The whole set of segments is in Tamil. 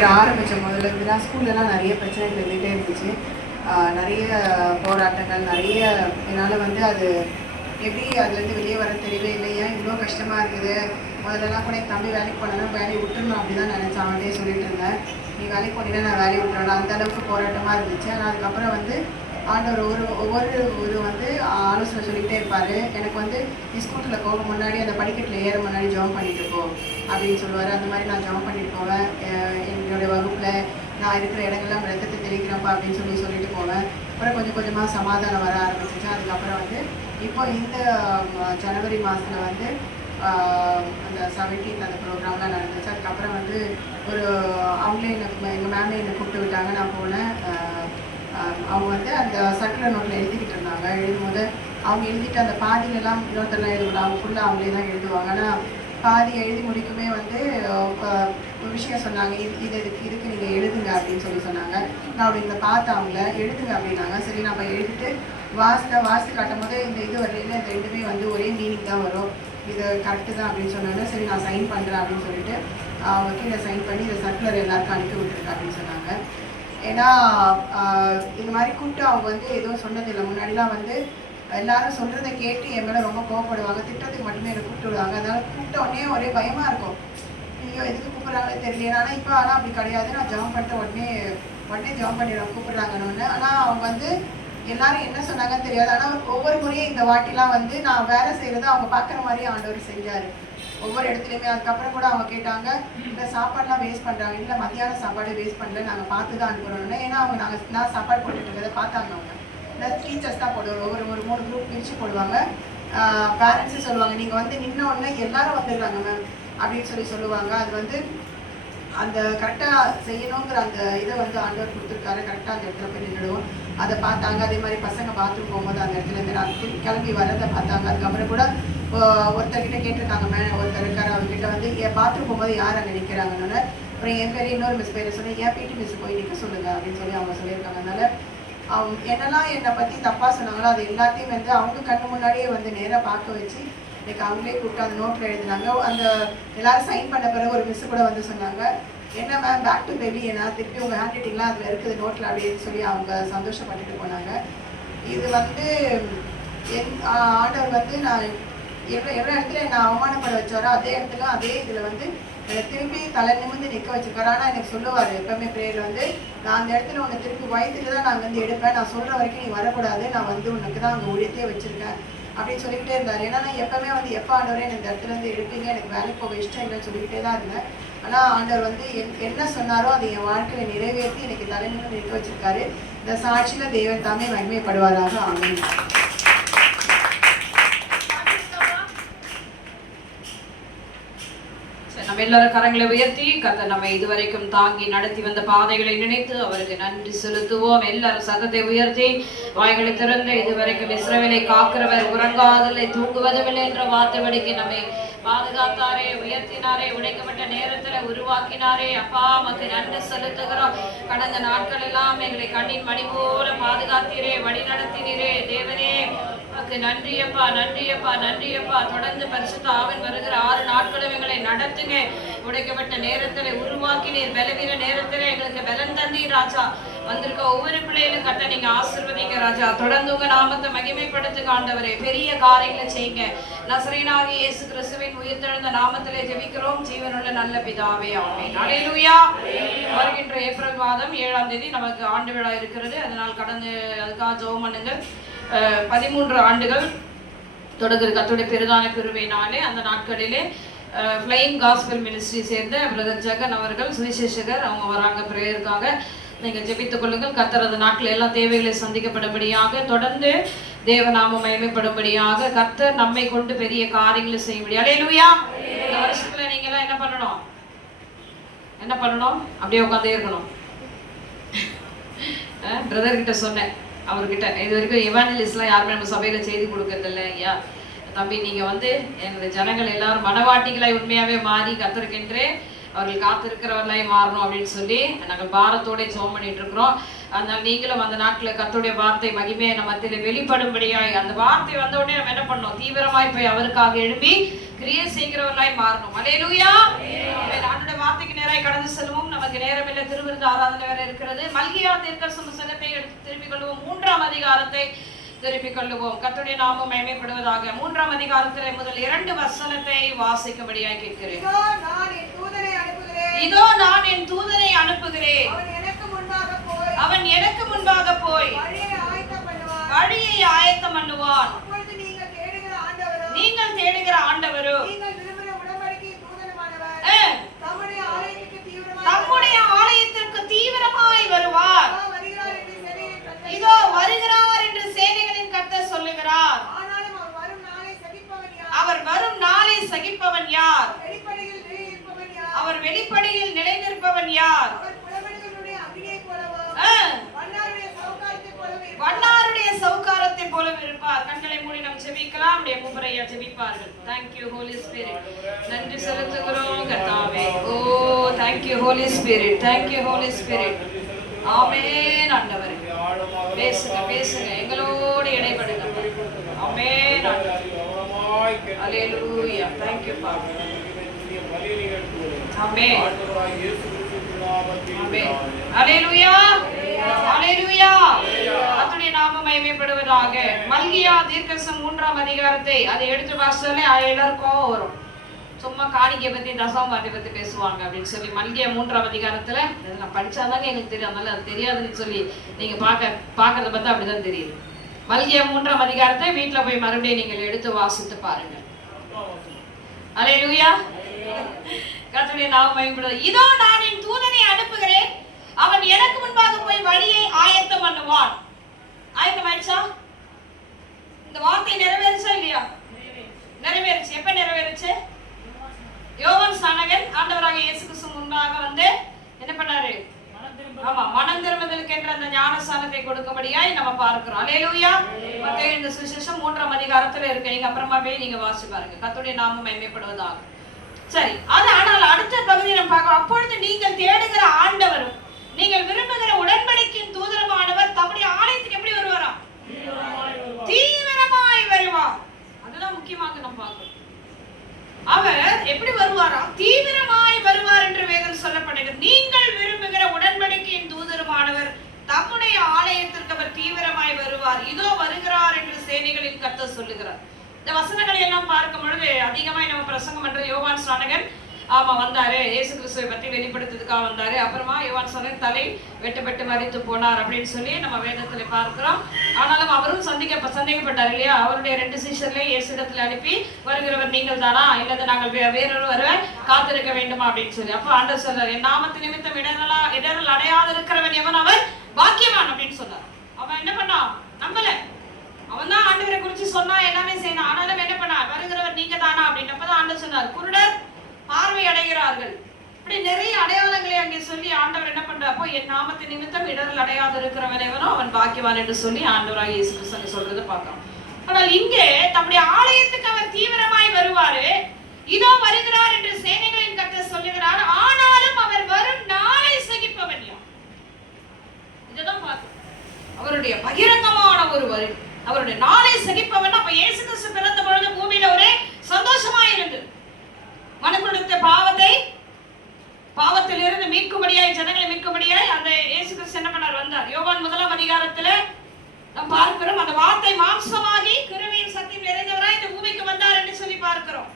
ஆரம்பித்த முதல்ல இருந்துலாம் ஸ்கூல்லலாம் நிறைய பிரச்சனைகள் இருந்துகிட்டே இருந்துச்சு. நிறைய போராட்டங்கள், நிறைய என்னால் வந்து அது எப்படி அதுலேருந்து வெளியே வர தெரியவே இல்லை. ஏன் இவ்வளோ கஷ்டமாக இருக்குது. முதல்லலாம் கூட என் தம்பி வேலைக்கு போனேன்னா வேலையை விட்டுருணும் அப்படி தான் நினச்சேன். அவன்கிட்டே சொல்லிட்டு இருந்தேன், நீ வேலைக்கு போனீங்கன்னா நான் வேலையை விட்டுறேன். அந்த அளவுக்கு போராட்டமாக இருந்துச்சு. ஆனால் அதுக்கப்புறம் வந்து ஆண்டவர் ஒவ்வொரு வந்து ஆலோசனை சொல்லிகிட்டே இருப்பார். எனக்கு வந்து ஸ்கூட்டில் போக முன்னாடி அந்த படிக்கட்டில் ஏற முன்னாடி ஜாம் பண்ணிட்டு போ அப்படின்னு சொல்லுவார். அந்த மாதிரி நான் ஜாம் பண்ணிட்டு போவேன். என்னுடைய வகுப்பில் நான் இருக்கிற இடங்கள்லாம் ரத்தத்தை தெளிக்கிறப்பா அப்படின்னு சொல்லிட்டு போவேன். அப்புறம் கொஞ்சம் கொஞ்சமாக சமாதானம் வர ஆரம்பிச்சிச்சு. அதுக்கப்புறம் வந்து இப்போ இந்த ஜனவரி மாதத்தில் வந்து அந்த 17th அந்த ப்ரோக்ராம்லாம் நடந்துச்சு. அதுக்கப்புறம் வந்து அவங்களே எங்கள் மேமே என்னை கூப்பிட்டு விட்டாங்க. நான் போனேன். அவங்க வந்து அந்த சர்க்குலர் நோட்டில் எழுதிக்கிட்டு இருந்தாங்க. எழுதும்போது அவங்க எழுதிட்டு அந்த பாதியிலலாம் இன்னொருத்தரெலாம் எழுதுவாங்க. அவங்க ஃபுல்லாக அவங்களே தான் எழுதுவாங்க. ஆனால் பாதி எழுதி முடிக்குமே வந்து ஒரு விஷயம் சொன்னாங்க, இதுக்கு நீங்கள் எழுதுங்க அப்படின்னு சொன்னாங்க. நான் அப்படி இந்த பார்த்தேன், அவங்கள எழுதுங்க அப்படின்னாங்க. சரி நான் எழுதிட்டு வாசித்து காட்டும் போது இந்த இது வரல, இந்த ரெண்டுமே வந்து ஒரே மீனிங் தான் வரும், இது கரெக்டு தான் அப்படின்னு சொன்னாங்க. சரி நான் சைன் பண்ணுறேன் அப்படின்னு சொல்லிட்டு அவங்க கீழே சைன் பண்ணி இந்த சர்க்குலர் எல்லாருக்கும் அனுப்பி விட்டுருக்கேன் அப்படின்னு சொன்னாங்க. ஏன்னா இந்த மாதிரி கூப்பிட்டு அவங்க வந்து எதுவும் சொன்னதில்லை. முன்னாடிலாம் வந்து எல்லாரும் சொல்கிறத கேட்டு என் மேலே ரொம்ப கோவப்படுவாங்க, திட்டத்துக்கு மட்டுமே என்னை கூப்பிட்டு விடுவாங்க. அதனால் கூப்பிட்ட உடனே ஒரே பயமாக இருக்கும், ஐயோ எதுக்கு கூப்பிட்றாங்களே தெரியல. ஆனால் இப்போ ஆனால் அப்படி கிடையாது. நான் ஜாம் பண்ணிட்டு உடனே ஜாம் பண்ணிடுவேன் கூப்பிட்றாங்கன்னு. ஆனால் அவங்க வந்து எல்லாரும் என்ன சொன்னாங்கன்னு தெரியாது. ஆனால் ஒவ்வொரு முறையும் இந்த வாட்டிலாம் வந்து நான் வேலை செய்கிறத அவங்க பார்க்குற மாதிரியே ஆண்டவர் செஞ்சார் ஒவ்வொரு இடத்துலையுமே. அதுக்கப்புறம் கூட அவங்க கேட்டாங்க, இந்த சாப்பாடுலாம் வேஸ்ட் பண்ணுறாங்க. இல்லை மத்தியான சாப்பாடு வேஸ்ட் பண்ணல, நாங்கள் பார்த்து தான் அனுப்புகிறோன்னு. ஏன்னா அவங்க நான் சாப்பாடு போட்டுட்டு இருக்கிறத பார்த்தாங்க. அவங்க டீச்சர்ஸ் தான் போடுவாங்க. ஒரு 3 குரூப் பிரித்து போடுவாங்க. பேரண்ட்ஸு சொல்லுவாங்க, நீங்கள் வந்து நின்ன உடனே எல்லாரும் வந்துடுறாங்க மேம் அப்படின்னு சொல்லுவாங்க. அது வந்து அந்த கரெக்டாக செய்யணுங்கிற அந்த இதை வந்து ஆண்டவர் கொடுத்துருக்காரு. கரெக்டாக அந்த இடத்துல போய் நின்றுடுவோம். அதை பார்த்தாங்க. அதே மாதிரி பசங்க பாத்ரூம் போகும்போது அந்த இடத்துலேருந்து நான் கிளம்பி வரதை பார்த்தாங்க. அதுக்கப்புறம் கூட ஒருத்தர்கிட்ட கேட்டிருக்காங்க, ஒருத்தர் இருக்கார், அவர்கிட்ட வந்து பாத்ரூம் போகும்போது யார் அங்கே நிற்கிறாங்கன்னு. அப்புறம் என் பேர் இன்னொரு மிஸ் பேரை சொன்னேன், ஏன் பிடி மிஸ் போய் நிற்க சொல்லுங்கள் அப்படின்னு அவங்க சொல்லியிருக்காங்க. அதனால அவங்க என்னெல்லாம் என்னை பற்றி தப்பாக சொன்னாங்களோ அது எல்லாத்தையும் வந்து அவங்க கண்ணு முன்னாடியே வந்து நேராக பார்க்க வச்சு இன்னைக்கு அவங்களே கூப்பிட்டு அந்த நோட்டில் எழுதினாங்க. அந்த எல்லாரும் சைன் பண்ண பிறகு ஒரு மிஸ் கூட வந்து சொன்னாங்க, என்ன மேம் பேக் டு பேபி, ஏன்னா திருப்பி உங்கள் ஹேண்ட் ரைட்டிங்லாம் அதில் இருக்குது நோட்டில் அப்படின்னு அவங்க சந்தோஷப்பட்டுட்டு போனாங்க. இது வந்து ஆண்டவர் வந்து நான் எவ்வளோ இடத்துல நான் அவமானப்பட வச்சாரோ அதே இடத்துல அதே இதில் வந்து திருப்பி தலை நிமிர்ந்து நிற்க வச்சுருக்காரு. ஆனால் எனக்கு சொல்லுவார் எப்பவுமே ப்ரேயர் வந்து, நான் அந்த இடத்துல உன்னை திருப்பி வயதுட்டு தான் நான் வந்து எடுப்பேன், நான் சொல்கிற வரைக்கும் நீ வரக்கூடாது, நான் வந்து உனக்கு தான் அங்கே ஊழியத்தையே வச்சுருக்கேன் அப்படின்னு சொல்லிக்கிட்டே இருந்தார். ஏன்னா நான் எப்பவுமே வந்து எப்போ ஆண்டவரே எனக்கு இந்த இடத்துலேருந்து எடுப்பீங்க, எனக்கு வேலைக்கு போக இஷ்டம் இல்லைன்னு சொல்லிக்கிட்டே தான் இருந்தேன். ஆனால் ஆண்டவர் வந்து என்ன சொன்னாரோ அதை என் வாழ்க்கையில் நிறைவேற்றி எனக்கு தலை நிமிர்ந்து நிற்க வச்சுருக்காரு. இந்த சாட்சியில் தேவன் தாமே மகிமைப்படுவாராக. ஆமென். நம்ம எல்லாரும் கரங்களை உயர்த்தி கர்த்தர் நம்ம இதுவரைக்கும் தாங்கி நடத்தி வந்த பாதைகளை நினைத்து அவருக்கு நன்றி செலுத்துவோம். எல்லாரும் சத்தத்தை உயர்த்தி வாய்களை திறந்து இதுவரைக்கும் இஸ்ரவேலை காக்கிறவர் உறங்காதலை தூங்குவதுமில்லை என்ற வார்த்தைபடிக்கு நம்மை பாதுகாத்தாரே, உயர்த்தினாரே, உடைக்கப்பட்ட நேரத்துல உருவாக்கினாரே. அப்பா நமக்கு நன்றி செலுத்துகிறோம். கடந்த நாட்கள் எல்லாம் எங்களை கண்ணின் மணி போல பாதுகாத்தீரே, வழி நடத்தினீரே. தேவனே நன்றியப்பா, நன்றியப்பா, நன்றியப்பா. தொடர்ந்து பரிசுத்த ஆவின் வருகிற 6 நாட்களும் எங்களை நடத்துங்க. உடைக்கப்பட்ட நேரத்துல உருவாக்கினீர், பலவீன நேரத்துல எங்களுக்கு பலன் தந்தீர் ராஜா. வந்திருக்க ஒவ்வொரு பிள்ளைகளும் கட்ட நீங்க ஆசீர்வதிங்க ராஜா. தொடர்ந்து உங்க நாமத்தை மகிமைப்படுத்துங்க ஆண்டவரே. பெரிய காரியங்களை செய்யுங்க. நசரேயனாகிய இயேசு கிறிஸ்துவின் உயிர்த்தெழுந்த நாமத்திலே ஜெபிக்கிறோம் ஜீவனுள்ள நல்ல பிதாவே, ஆமென். அல்லேலூயா. வருகின்ற ஏப்ரல் மாதம் 7ஆம் தேதி நமக்கு ஆண்டு விழா இருக்கிறது. அதனால் அதுக்காக ஜெபம் பண்ணுங்க. 13 ஆண்டுகள் தொடங்குற கர்த்தருடைய பெரிதான கிருபையினாலே அந்த நாட்களிலே ஃப்ளையிங் காஸ்பல் மினிஸ்ட்ரி சேர்ந்த பிரதர் ஜெகன் அவர்கள் சுவிசேஷகர் அவங்க வராங்க பிரேயருக்காக. நீங்கள் ஜெபித்துக் கொள்ளுங்கள். கர்த்தர் அந்த நாட்டில் எல்லா தேவைகளை சந்திக்கப்படும்படியாக, தொடர்ந்து தேவநாமம் மகிமைப்படும்படியாக கர்த்தர் நம்மை கொண்டு பெரிய காரியங்களை செய்யும்படி. அல்லேலூயா. இந்த வருஷத்துல நீங்க எல்லாம் என்ன பண்ணணும்? அப்படியே உட்காந்தே இருக்கணும். பிரதர் கிட்ட சொன்னேன், அவர்கிட்ட இது வரைக்கும் எவாஞ்சலிஸ்ட்லாம் யாருமே நம்ம சபையில செய்தி கொடுக்கறது இல்லை. ஐயா தம்பி, நீங்க வந்து என்னுடைய ஜனங்கள் எல்லாரும் மனவாட்டிகளாய் உண்மையாவே மாறி கத்திருக்கின்றே அவர்கள் காத்திருக்கிறவர்களாய் மாறணும் அப்படின்னு சொல்லி நாங்கள் பாரத்தோட ஜெபம் பண்ணிட்டு இருக்கிறோம். அதனால நீங்களும் அந்த நாட்டில் கர்த்தருடைய வார்த்தை மகிமையை நம்ம மத்தியில் வெளிப்படும்படியாய் அந்த வார்த்தை வந்த உடனே நம்ம என்ன பண்ணோம்? தீவிரமாய் போய் அவருக்காக எழுப்பி கிரியை செய்கிறவர்களாய் மாறணும். அல்லேலூயா. வார்த்தைக்கு நேராய் கடந்து செல்வோம். நமக்கு நேரம் இல்லை, திருவிருந்து ஆராதனை வேற இருக்கிறது. மல்கியா தீர்க்கதரிசன புத்தகத்தை எடுத்து திருப்பிக் கொள்வோம். 3ஆம் அதிகாரத்தை திருப்பிக் கொள்ளுவோம். கர்த்தருடைய நாமம் மகிமைப்படுவதாக. 3ஆம் அதிகாரத்திலே முதல் 2 வசனத்தை வாசிக்கும்படியாய் கேட்கிறேன். இதோ நான் என் தூதனை அனுப்புகிறேன். அவன் எனக்கு முன்பாக போய் வழியை ஆயத்தம் பண்ணுவான். நீங்கள் தேடுகிற ஆண்டவரோ தம்முடைய ஆலயத்திற்கு தீவிரமாய் வருவார். இதோ வருகிறார் என்று சேனைகளின் கர்த்தர் சொல்லுகிறார். அவர் வரும் நாளை சகிப்பவன் யார்? அவர் வெளிப்படையில் நிலைநிற்பவன் யார்? வண்ணாருடைய சௌகாரத்தை போல இருப்பார். கண்களை மூடி நாம் ஜெபிக்கலாம். நம்முடைய மூப்பரையா ஜெபிப்பார்கள். Thank you Holy Spirit. நன்றி செலுத்துகிறோம் கர்த்தாவே. ஓ thank you Holy Spirit. Thank you Holy Spirit. ஆமென் ஆண்டவரே. பேசுங்க பேசுங்க, எங்களோடு இடைபடுங்க. ஆமென் ஆண்டவரே. ஹalleluya. Thank you Father. ஆமென். ஆமென். ஹalleluya. ஹalleluya. கர்த்தருடைய நாமம் மகிமைப்படுவதாக. மல்கியா தீர்க்கதரிசனம் 3ஆம் அதிகாரத்தை அதை எடுத்து வாசிச்சாலே எல்லாருக்கும் வரும். சும்மா காணிக்கை பத்தி தசமபாகத்தை பத்தி பேசுவாங்க அப்படின்னு சொல்லி மல்கியா 3ஆம் அதிகாரத்துல நான் படிச்சாதாங்க எனக்கு தெரியும். அதனால அது தெரியாதுன்னு சொல்லி நீங்க பாக்குறத பார்த்தா அப்படிதான் தெரியுது. மல்கியா 3ஆம் அதிகாரத்தை வீட்டுல போய் மறுபடியும் நீங்கள் எடுத்து வாசித்து பாருங்க. ஹalleluya. கர்த்தருடைய நாமம் மகிமைப்படுவதாக. இதோ நான் என் தூதனை அனுப்புகிறேன். அவன் எனக்கு முன்பாக போய் வழியை ஆயத்தம் பண்ணுவான். ஆயத்தம் ஆயிடுச்சா? இந்த வார்த்தை நிறைவேறுச்சா இல்லையா? நிறைவேறுச்சு. எப்ப நிறைவேறுச்சு? யோவான் ஸ்நானகன் ஆண்டவராக இயேசு கிறிஸ்து முன்பாக வந்து என்ன பண்ணாரு? ஆமா, மனம் திரும்புதலுக்கு என்ற அந்த ஞானஸ்நானத்தை கொடுக்கும்படியாய் நம்ம பார்க்கிறோம். ஹalleluya. மத்தேயு இந்த சுவிசேஷம் 3ஆம் அதிகாரத்துல இருக்கு. நீங்க அப்புறமா போய் நீங்க வாசி பாருங்க. கர்த்தருடைய நாமம் மகிமைப்படுவதாக. சரி, ஆனால் அடுத்த பகுதியை நம்ம பார்க்கிறோம். அப்பொழுது நீங்கள் தேடுகிற ஆண்டவரும் நீங்கள் விரும்புகிற உடன்படிக்கையின் தூதரமானவர் தம்முடைய ஆலயத்துக்கு எப்படி வருவாராம்? தீவிரமாய் வருவார். அதுதான் முக்கியமாக நம்ம பார்க்கிறோம். அவர் எப்படி வருவாராம்? தீவிரமாய் வருவார் என்று வேதம் சொல்லப்படுகிறது. நீங்கள் விரும்புகிற உடன்படிக்கையின் தூதரமானவர் தம்முடைய ஆலயத்திற்கு அவர் தீவிரமாய் வருவார். இதோ வருகிறார் என்று சேனைகளின் கர்த்தர் சொல்லுகிறார். இந்த வசனங்களை எல்லாம் பார்க்கும் பொழுது அதிகமாய் நம்ம பிரசங்கம் பண்ற யோவான் ஸ்நானகன் ஆமா வந்தாரு, இயேசு கிறிஸ்துவை பற்றி வெளிப்படுத்துறதுக்காக வந்தாரு. அப்புறமா யோவான் ஸ்நானகன் தலை வெட்டப்பட்டு மரித்து போனார் அப்படின்னு சொல்லி நம்ம வேதத்துல பார்க்கிறோம். ஆனாலும் அவரும் சந்தேகப்பட்டார் இல்லையா? அவருடைய 2 சீஷர்களை இயேசுவிடத்தில் அனுப்பி வருகிறவர் நீங்கள் தானா, இல்லது நாங்கள் வேறொருவரை காத்திருக்க வேண்டுமா அப்படின்னு சொல்லி. அப்ப ஆண்டவர் சொல்றார், என் நாமத்து நிமித்தம் இடரல் அடையாது இருக்கிறவன் எவன் அவன் பாக்கியவான் அப்படின்னு சொன்னார். அவன் என்ன பண்ணான்? நம்பல. அவன் தான் ஆண்டவரை குறிச்சு சொன்னா எல்லாமே செய்யணும். ஆனாலும் என்ன பண்ணா? வருகிறவர் நீங்க தானா அப்படின்னு. அப்பதான் ஆண்டவர் சொன்னார், குருடர் பார்வை அடைகிறார்கள். இப்படி நிறைய அடையாளங்களை அங்கே சொல்லி ஆண்டவர் என்ன பண்றப்போ, என் நாமத்தின் நிமித்தம் இடரல் அடையாது இருக்கிறவன் எவனோ அவன் பாக்கியவான் என்று சொல்லி ஆண்டவராக இயேசு கிறிஸ்து சொல்றதை பார்க்கலாம். ஆனால் இங்கே தம்முடைய ஆலயத்துக்கு அவர் தீவிரமாய் வருவாரு. இதோ வருகிறார் என்று சேனைகளின் கர்த்தர் சொல்லுகிறார். ஆனாலும் அவர் வரும் நாளை சகிப்பவன் யார்? இதுதான் பார்க்கணும். அவருடைய பகிரங்கமான ஒரு வருகை, அவருடைய நாளை சகிப்பவன். அப்ப இயேசு கிறிஸ்து பிறந்த பொழுது பூமியில ஒரே சந்தோஷமா இருந்து மனுக்குலத்தை பாவத்திலிருந்து மீட்கும்படியாய், ஜனங்களை மீட்கும்படியாய் அந்த இயேசு கிறிஸ்து என்ன பண்ணார்? வந்தார். யோவான் 1ஆம் அதிகாரத்துல நாம் பார்க்கிறோம், அந்த வார்த்தை மாம்சமாகி கிருபையும் சத்தியம் நிறைந்தவராய் இந்த பூமிக்கு வந்தார் என்று சொல்லி பார்க்கிறோம்.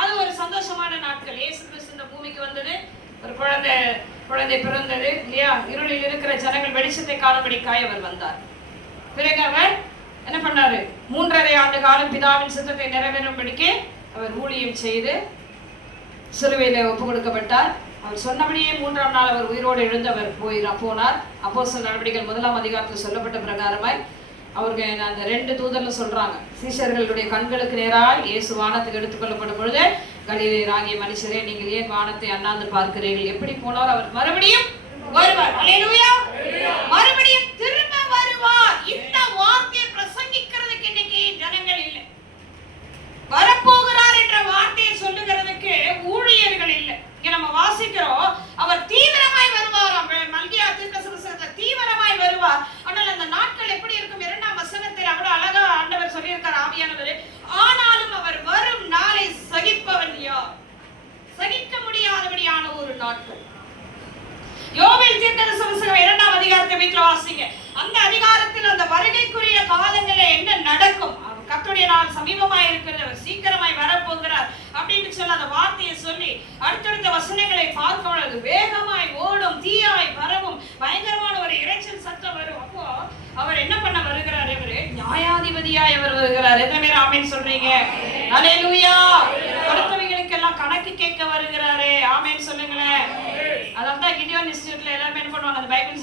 அது ஒரு சந்தோஷமான நாட்கள். இயேசு கிறிஸ்து இந்த பூமிக்கு வந்தது, ஒரு குழந்தை பிறந்தது இல்லையா? இருளில் இருக்கிற ஜனங்கள் வெளிச்சத்தை காணும்படிக்காய் அவர் வந்தார். பிறகு அவர் என்ன பண்ணாரு? 3½ ஆண்டு காலம் பிதாவின் சித்தத்தை நிறைவேறும்படிக்கு அவர் ஊழியம் செய்து சிலுவையிலே ஒப்பு கொடுக்கப்பட்டார். அவர் சொன்னபடியே 3ஆம் நாள் அவர் உயிரோடு எழுந்து அவர் போனார். அப்போஸ்தலர் நடவடிக்கைகள் 1ஆம் அதிகாரத்தில் சொல்லப்பட்ட பிரகாரமாய் அவர்கள் அந்த 2 தூதர்ல சொல்றாங்க, சீஷர்களுடைய கண்களுக்கு நேராய் இயேசு வானத்துக்கு எடுத்துக்கொள்ளப்படும் பொழுது, கலிலேயர் ஆகிய மனுஷரே, நீங்கள் ஏன் வானத்தை அண்ணாந்து பார்க்கிறீர்கள்? எப்படி போனார்? அவர் மறுபடியும் வருவார். அல்லேலூயா. மறுபடியும் திரும்ப வருவார். இந்த வார்த்தையை பிரசங்கிக்கிறதுக்கு இன்னைக்கு ஜனங்கள் இல்லை. வரப்போகிறார் என்ற வார்த்தையை சொல்லுகிறதுக்கு ஊழியர்கள் இல்லை. இங்க நம்ம வாசிக்கிறோம், அவர் தீவிரமாய் வருவாராம். மல்கியா தீர்க்கதரிசனத்துல தீவிரமாய் வருவார். ஆனால் அந்த நாட்கள் எப்படி இருக்கும்? 2ஆம் வசனத்தில் அவ்வளவு அழகா ஆண்டவர் சொல்லியிருக்கார் ஆவியானவர். ஆனாலும் அவர் வரும் நாளை சகிப்பவன் யார்? சகிக்க முடியாதபடியான ஒரு நாட்கள். யோவேல் தீர்க்கதரிசி புத்தகம் 2ஆம் அதிகாரத்தை வீட்டுல வாசிங்க. அந்த அதிகாரத்தில் அந்த வருகைக்குரிய காலங்களில் என்ன நடக்கும், கர்த்தருடைய நாள் சமீபமாய் இருக்கிறது, அவர் சீக்கிரமாய் வரப்போகிறார் அப்படின்னு சொல்லி அந்த வார்த்தையை சொல்லி அடுத்தடுத்த வசனங்களை பார்க்கும் பொழுது வேகமாய் ஓடும், தீயாய் பரவும், பயங்கரமான ஒரு இரைச்சல் சத்தம் வரும். அப்போ அவர் என்ன பண்ண வருகிறார்? இவரு நியாயாதிபதியாய் அவர் வருகிறார். எத்தனை பேர் ஆமென் சொல்றீங்க? அல்லேலூயா. கொடுத்தவைகளுக்கு எல்லாம் கணக்கு கேட்க வருகிறாரே. ஆமென் சொல்லுங்களேன். அதான் கிடியோன் இன்ஸ்டிடியூட்ல எல்லாரும் என்ன பண்ணுவாங்க, அந்த பைபிள்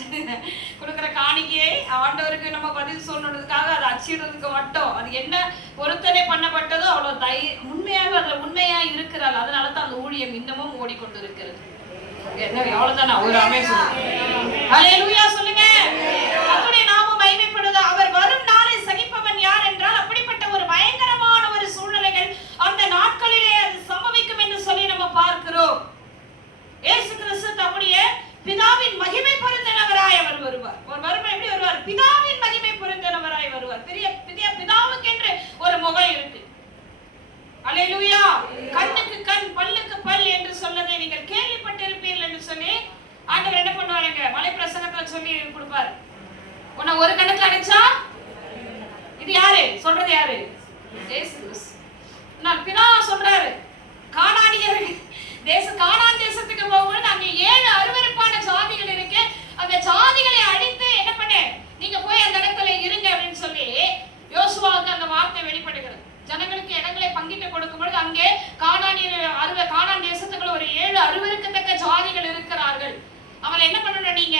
கொடுக்குற காணிக்கையை ஆண்டவருக்கு நம்ம பதில் சொல்லணுன்றதுக்காக அதை அச்சிடுறதுக்கு மட்டும் அது என்ன பொருத்தனை பண்ணப்பட்டதோ அவ்வளவு உண்மையாக அதுல உண்மையா இருக்கிறாள். அதனால தான் அந்த ஊழியம் இன்னமும் ஓடிக்கொண்டிருக்கிறது. என்ன அவ்வளவுதானா? ஒரு ஆமென் சொல்லுங்க. அல்லேலூயா சொல்லுங்க. கர்த்தருடைய நாமம் மகிமைப்படுவது. அவர் வரும் நாளை சகிப்பவன் யார் என்றால் அப்படிப்பட்ட ஒரு பயங்கரமான ஒரு சூழ்நிலைகள் அந்த நாட்களிலே அது சம்பவிக்கும் என்று சொல்லி நம்ம பார்க்கிறோம். இயேசு கிறிஸ்து தம்முடைய பிதாவின் மகிமை பொருந்தினவராய் அவர் வருவார். ஒரு வருமை எப்படி வருவார்? பிதாவின் மகிமை பொருந்தினவராய் வருவார். பிதாவுக்கு என்று ஒரு முகம் இருக்கு. அல்லேலூயா. கண்ணுக்கு கண், பல்லுக்கு பல் என்று சொன்னதை நீங்கள் கேள்விப்பட்டிருப்பீர்கள் என்று சொல்லி ஆண்டவர் என்ன பண்ணுவாருங்க, மலை பிரசங்கத்துல சொல்லி கொடுப்பாரு. உன்னை ஒரு கணத்துல அடிச்சா இது யாரு சொல்றது? யாரு? இயேசு கிறிஸ்து. நான் பிதா சொல்றாரு, கானானியர் கானான் தேசத்துக்கு போகும்போது அங்க 7 அருவருப்பான ஜாதிகள் இருக்கு. அந்த ஜாதிகளை அழித்து என்ன பண்ண, நீங்க போய் அந்த இடத்துல இருங்க அப்படின்னு சொல்லி யோசுவாவுக்கு அந்த வார்த்தை வெளிப்படுகிறது. ஜனங்களுக்கு இடங்களை பங்கிட்டு கொடுக்கும் பொழுது அங்கே கானான் தேசத்துக்குள்ள ஒரு 7 அருவருக்கத்தக்க ஜாதிகள் இருக்கிறார்கள். அவங்களை என்ன பண்ணணும் நீங்க?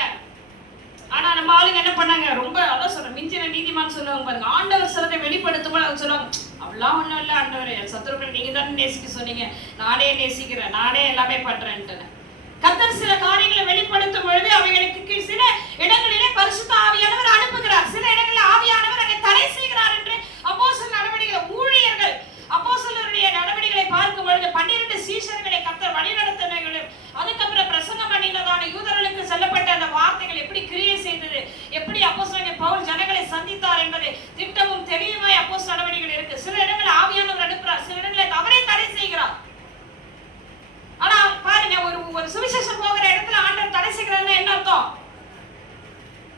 ஆனா நம்ம ஆளுங்க என்ன பண்ணாங்க, ரொம்ப அதான் சொல்றேன், மிஞ்சின நீதிமான் சொல்லுவாங்க பாருங்க. ஆண்டவர் சிலத்தை வெளிப்படுத்தும் போது அவங்க சொல்லுவாங்க, அப்படிலாம் ஒண்ணும் இல்ல ஆண்டவரே, சத்துருக்களை நீங்க தானே நேசிக்க சொன்னீங்க, நானே நேசிக்கிறேன், நானே எல்லாமே பண்றேன்ட்டு. கர்த்தர் சில காரியங்களை வெளிப்படுத்தும் பொழுது அவைகளுக்கு சில இடங்களிலே பரிசுத்த ஆவியானவர் அனுப்புகிறார், சில இடங்களில் ஆவியானவர் அதை தடை செய்கிறார் என்று அப்போஸ்தலர் நடவடிக்கைகள் ஊழியர்கள் அப்போஸ்தலருடைய நடவடிக்கைகளை பார்க்கும் பொழுது 12 சீஷர்களை கர்த்தர் வழிநடத்தினர்களும் அதுக்கப்புறம் பிரசங்கம் பண்ணினதான யூதர்களுக்கு சொல்லப்பட்ட அந்த வார்த்தைகள் எப்படி கிரியை செய்தது, எப்படி அப்போஸ்தலனாகிய பவுல் ஜனங்களை சந்தித்தார் என்பதை திட்டமும் தெளிவாய் அப்போஸ்தலர் நடவடிக்கைகள் இருக்கு. சில இடங்களில் ஆவியானவர் அனுப்புறார், சில இடங்களில் அவரே தடை செய்கிறார். ஆனா பாருங்க, ஒரு சுவிசேஷம் போகிற இடத்துல ஆண்டவர் தடை செய்கிறாருன்னா என்ன அர்த்தம்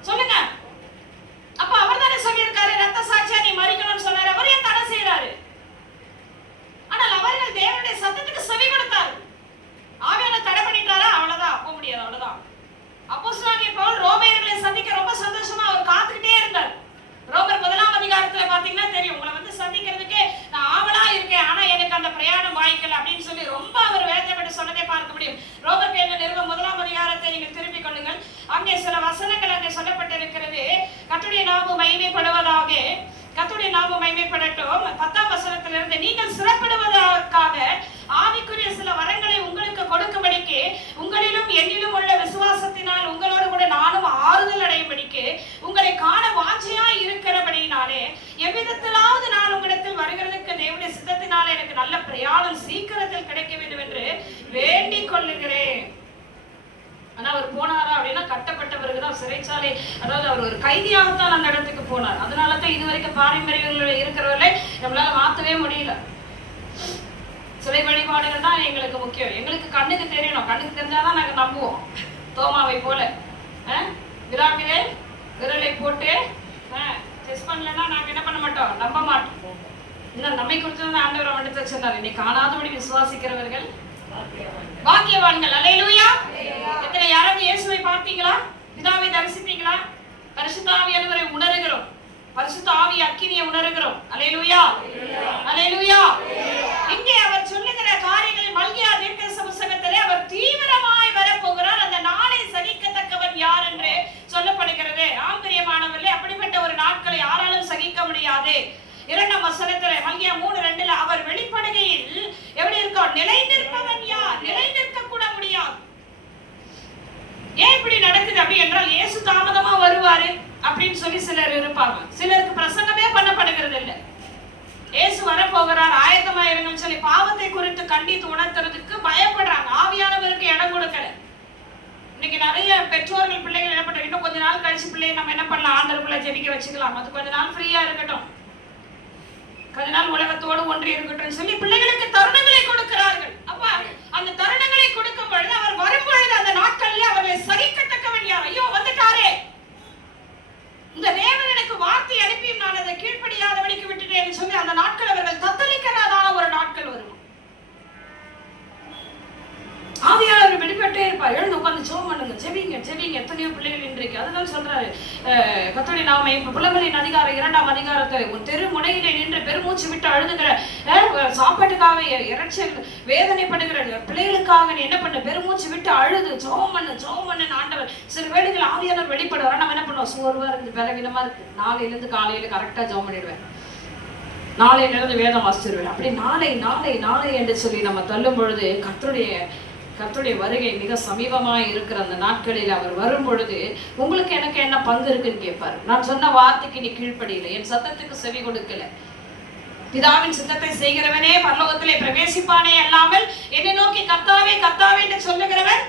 சொல்லுங்க? அப்ப அவர் தானே சொல்லியிருக்காரு, ரத்த சாட்சியா நீ மரிக்கணும்னு சொன்னாரு, அவர் ஏன் தடை செய்யறாரு? ஆனால் அவர்கள் தேவனுடைய சத்தத்துக்கு செவி கொடுத்தார்கள். ஆவியானவர் தடை பண்ணிட்டாரா? அவ்வளவுதான், போக முடியாது, அவ்வளவுதான். அப்போஸ்தலனாகிய பவுல் ரோமேயர்களை சந்திக்க ரொம்ப சந்தோஷமா அவர் காத்துக்கிட்டே இருந்தார். ரோமர் 1ஆம் அதிகாரத்துல பாத்தீங்கன்னா தெரியும், உங்களை வந்து சந்திக்கிறதுக்கு நான் ஆவலா இருக்கேன், ஆனா எனக்கு அந்த பிரயாணம் வாய்க்கல அப்படின்னு சொல்லி ரொம்ப அவர் வேதனைப்பட்டு சொன்னதை பார்க்க முடியும். ரோமர் நிருபம் 1ஆம் அதிகாரத்தை நீங்கள் திருப்பிக் கொள்ளுங்கள். அங்கே சில வசனங்கள் அங்கே சொல்லப்பட்டிருக்கிறது. கர்த்தருடைய நாமம் மகிமைப்படுவதாக, கர்த்தருடைய நாமம் மகிமைப்படட்டும். 10ஆம் வசனத்திலிருந்து நீங்கள் சிறப்பிடுவதற்காக ஆவிக்குரிய சில வரங்களை உங்களுக்கு கொடுக்கும்படிக்கு உங்களிலும் என்னிலும் உள்ள விசுவாசத்தினால் உங்களோடு கூட நானும் ஆறுதல் அடையும்படிக்கு உங்களை காண வாஞ்சையா இருக்கிறபடினாலே எவ்விதத்திலாவது நான் உங்களிடத்தில் வருகிறதுக்கு தேவனுடைய சித்தத்தினால எனக்கு நல்ல பிரயாணம் சீக்கிரத்தில் கிடைக்க வேண்டும் என்று வேண்டிக் கொள்ளுகிறேன். ஆனா அவர் போனாரா அப்படின்னா கட்டப்பட்டவர்கள் சிறைச்சாலை, அதாவது அவர் ஒரு கைதியாகத்தான் அந்த இடத்துக்கு போனார். அதனாலதான் இதுவரைக்கும் பாரம்பரியங்கள் இருக்கிறவர்களை நம்மளால மாத்தவே முடியல. சிலை வழிபாடுகள் தான் எங்களுக்கு முக்கியம். எங்களுக்கு கண்ணுக்கு தெரியணும், கண்ணுக்கு தெரிஞ்சாதான் நாங்க நம்புவோம். தோமாவை போல விராமிலே விரலை போட்டு டெஸ்ட் பண்ணலன்னா நாங்க என்ன பண்ண மாட்டோம், நம்ப மாட்டோம். இன்னும் நம்மை குறித்து ஆண்டவர் வந்துட்டு சொன்னார், இன்னைக்கு காணாதபடி விசுவாசிக்கிறவர்கள் பாக்கியவான்கள். அல்லேலூயா. எத்தனை யாராவது இயேசுவை பார்த்தீங்களா? பிதாவை தரிசித்தீங்களா? பரிசுத்த ஆவியானவரை உணர்கிறோம், பரிசுத்த ஆவி அக்கினியை உணர்கிறோம். அல்லேலூயா, அல்லேலூயா. இங்கே அவர் சொல்லுகிற காரியங்கள் மல்கியா தீர்க்கதரிசி புத்தகத்திலே அவர் தீவிரமாய் வரப்போகிறார். அந்த நாளை சகிக்கத்தக்கவன் யார் என்று சொல்லப்படுகிறது. ஆம்பரியமானவர்களே, அப்படிப்பட்ட ஒரு நாட்களை யாராலும் சகிக்க முடியாது. 2ஆம் வசனத்திலே மல்கியா 3:2 அவர் வெளிப்படுகையில் எப்படி இருக்கும், நிலை நிற்பவன் யார்? நிலை நிற்க கூட முடியாது. ஏன் இப்படி நடக்குது அப்படி என்றால், இயேசு தாமதமா வருவாரு அப்படின்னு சொல்லி சிலர் இருப்பாங்க. சிலருக்கு பிரசங்கமே பண்ணப்படுகிறது இல்லை. இயேசு வரப்போகிறார், ஆயத்தமா இருங்கன்னு சொல்லி பாவத்தை குறித்து கண்டித்து உணர்த்துறதுக்கு பயப்படுறாங்க. ஆவியானவருக்கு இடம் கொடுக்கல. இன்னைக்கு நிறைய பெற்றோர்கள் பிள்ளைகள் என்ன பண்றாங்க, இன்னும் கொஞ்ச நாள் கழிச்சு பிள்ளையை நம்ம என்ன பண்ணலாம், ஆண்டவருக்குள்ள ஜெபிக்க வச்சுக்கலாம், அது கொஞ்ச நாள் ஃப்ரீயா இருக்கட்டும், கொஞ்ச நாள் உலகத்தோடு ஒன்றி இருக்கட்டும் சொல்லி பிள்ளைகளுக்கு தருணங்களை கொடுக்கிறார்கள். அப்ப அந்த தருணங்களை கொடுக்கும் பொழுது, அவர் வரும் பொழுது அந்த நாட்களில் அவர்களை சகிக்கத்தக்கவன் யார்? ஐயோ வந்துட்டாரே, இந்த தேவன் எனக்கு வார்த்தை அனுப்பியும் நான் அதை கீழ்ப்படியாதபடிக்கு விட்டுட்டேன் சொல்லி அந்த நாட்கள் அவர்கள் தத்தளிக்கிறதான ஒரு நாட்கள் வரும். ஆவியானவர் வெளிப்பட்டே இருப்பார். எழுந்து உட்கார்ந்து ஜெபம் பண்ணுங்க, ஜெபிங்க ஜெபிங்க. எத்தனையோ பிள்ளைகள் இன்றைக்கு அதுதான் சொல்றாரு கர்த்தருடைய நாம இப்ப புலம்பலின் அதிகாரம் 2ஆம் அதிகாரத்தில் உன் தெரு முனையிலே நின்று பெருமூச்சு விட்டு அழுதுகிற, சாப்பாட்டுக்காக இறைச்சல் வேதனைப்படுகிற பிள்ளைகளுக்காக நீ என்ன பண்ண, பெருமூச்சு விட்டு அழுது ஜெபம் பண்ணு ஆண்டவர். சில வேளைகள் ஆவியானவர் வெளிப்படுவார். நம்ம என்ன பண்ணுவோம், சோர்வா இருந்து பலவீனமா இருக்கு, நாளையிலிருந்து காலையில கரெக்டா ஜெபம் பண்ணிடுவேன், நாளையிலிருந்து வேதம் வாசிச்சிருவேன், அப்படி நாளை என்று சொல்லி நம்ம தள்ளும் பொழுது கர்த்தருடைய வருகை மிக சமீபமாய் இருக்கிற அந்த நாட்களில் அவர் வரும் பொழுது உங்களுக்கு எனக்கு என்ன பங்கு இருக்குன்னு கேட்பாரு. நான் சொன்ன வார்த்தைக்கு நீ கீழ்ப்படியல, என் சத்தத்துக்கு செவி கொடுக்கல, பிதாவின் சித்தத்தை செய்கிறவனே பரலோகத்திலே பிரவேசிப்பானே அல்லாமல் என்னை நோக்கி கர்த்தாவே கர்த்தாவே என்று சொல்லுகிறவன்.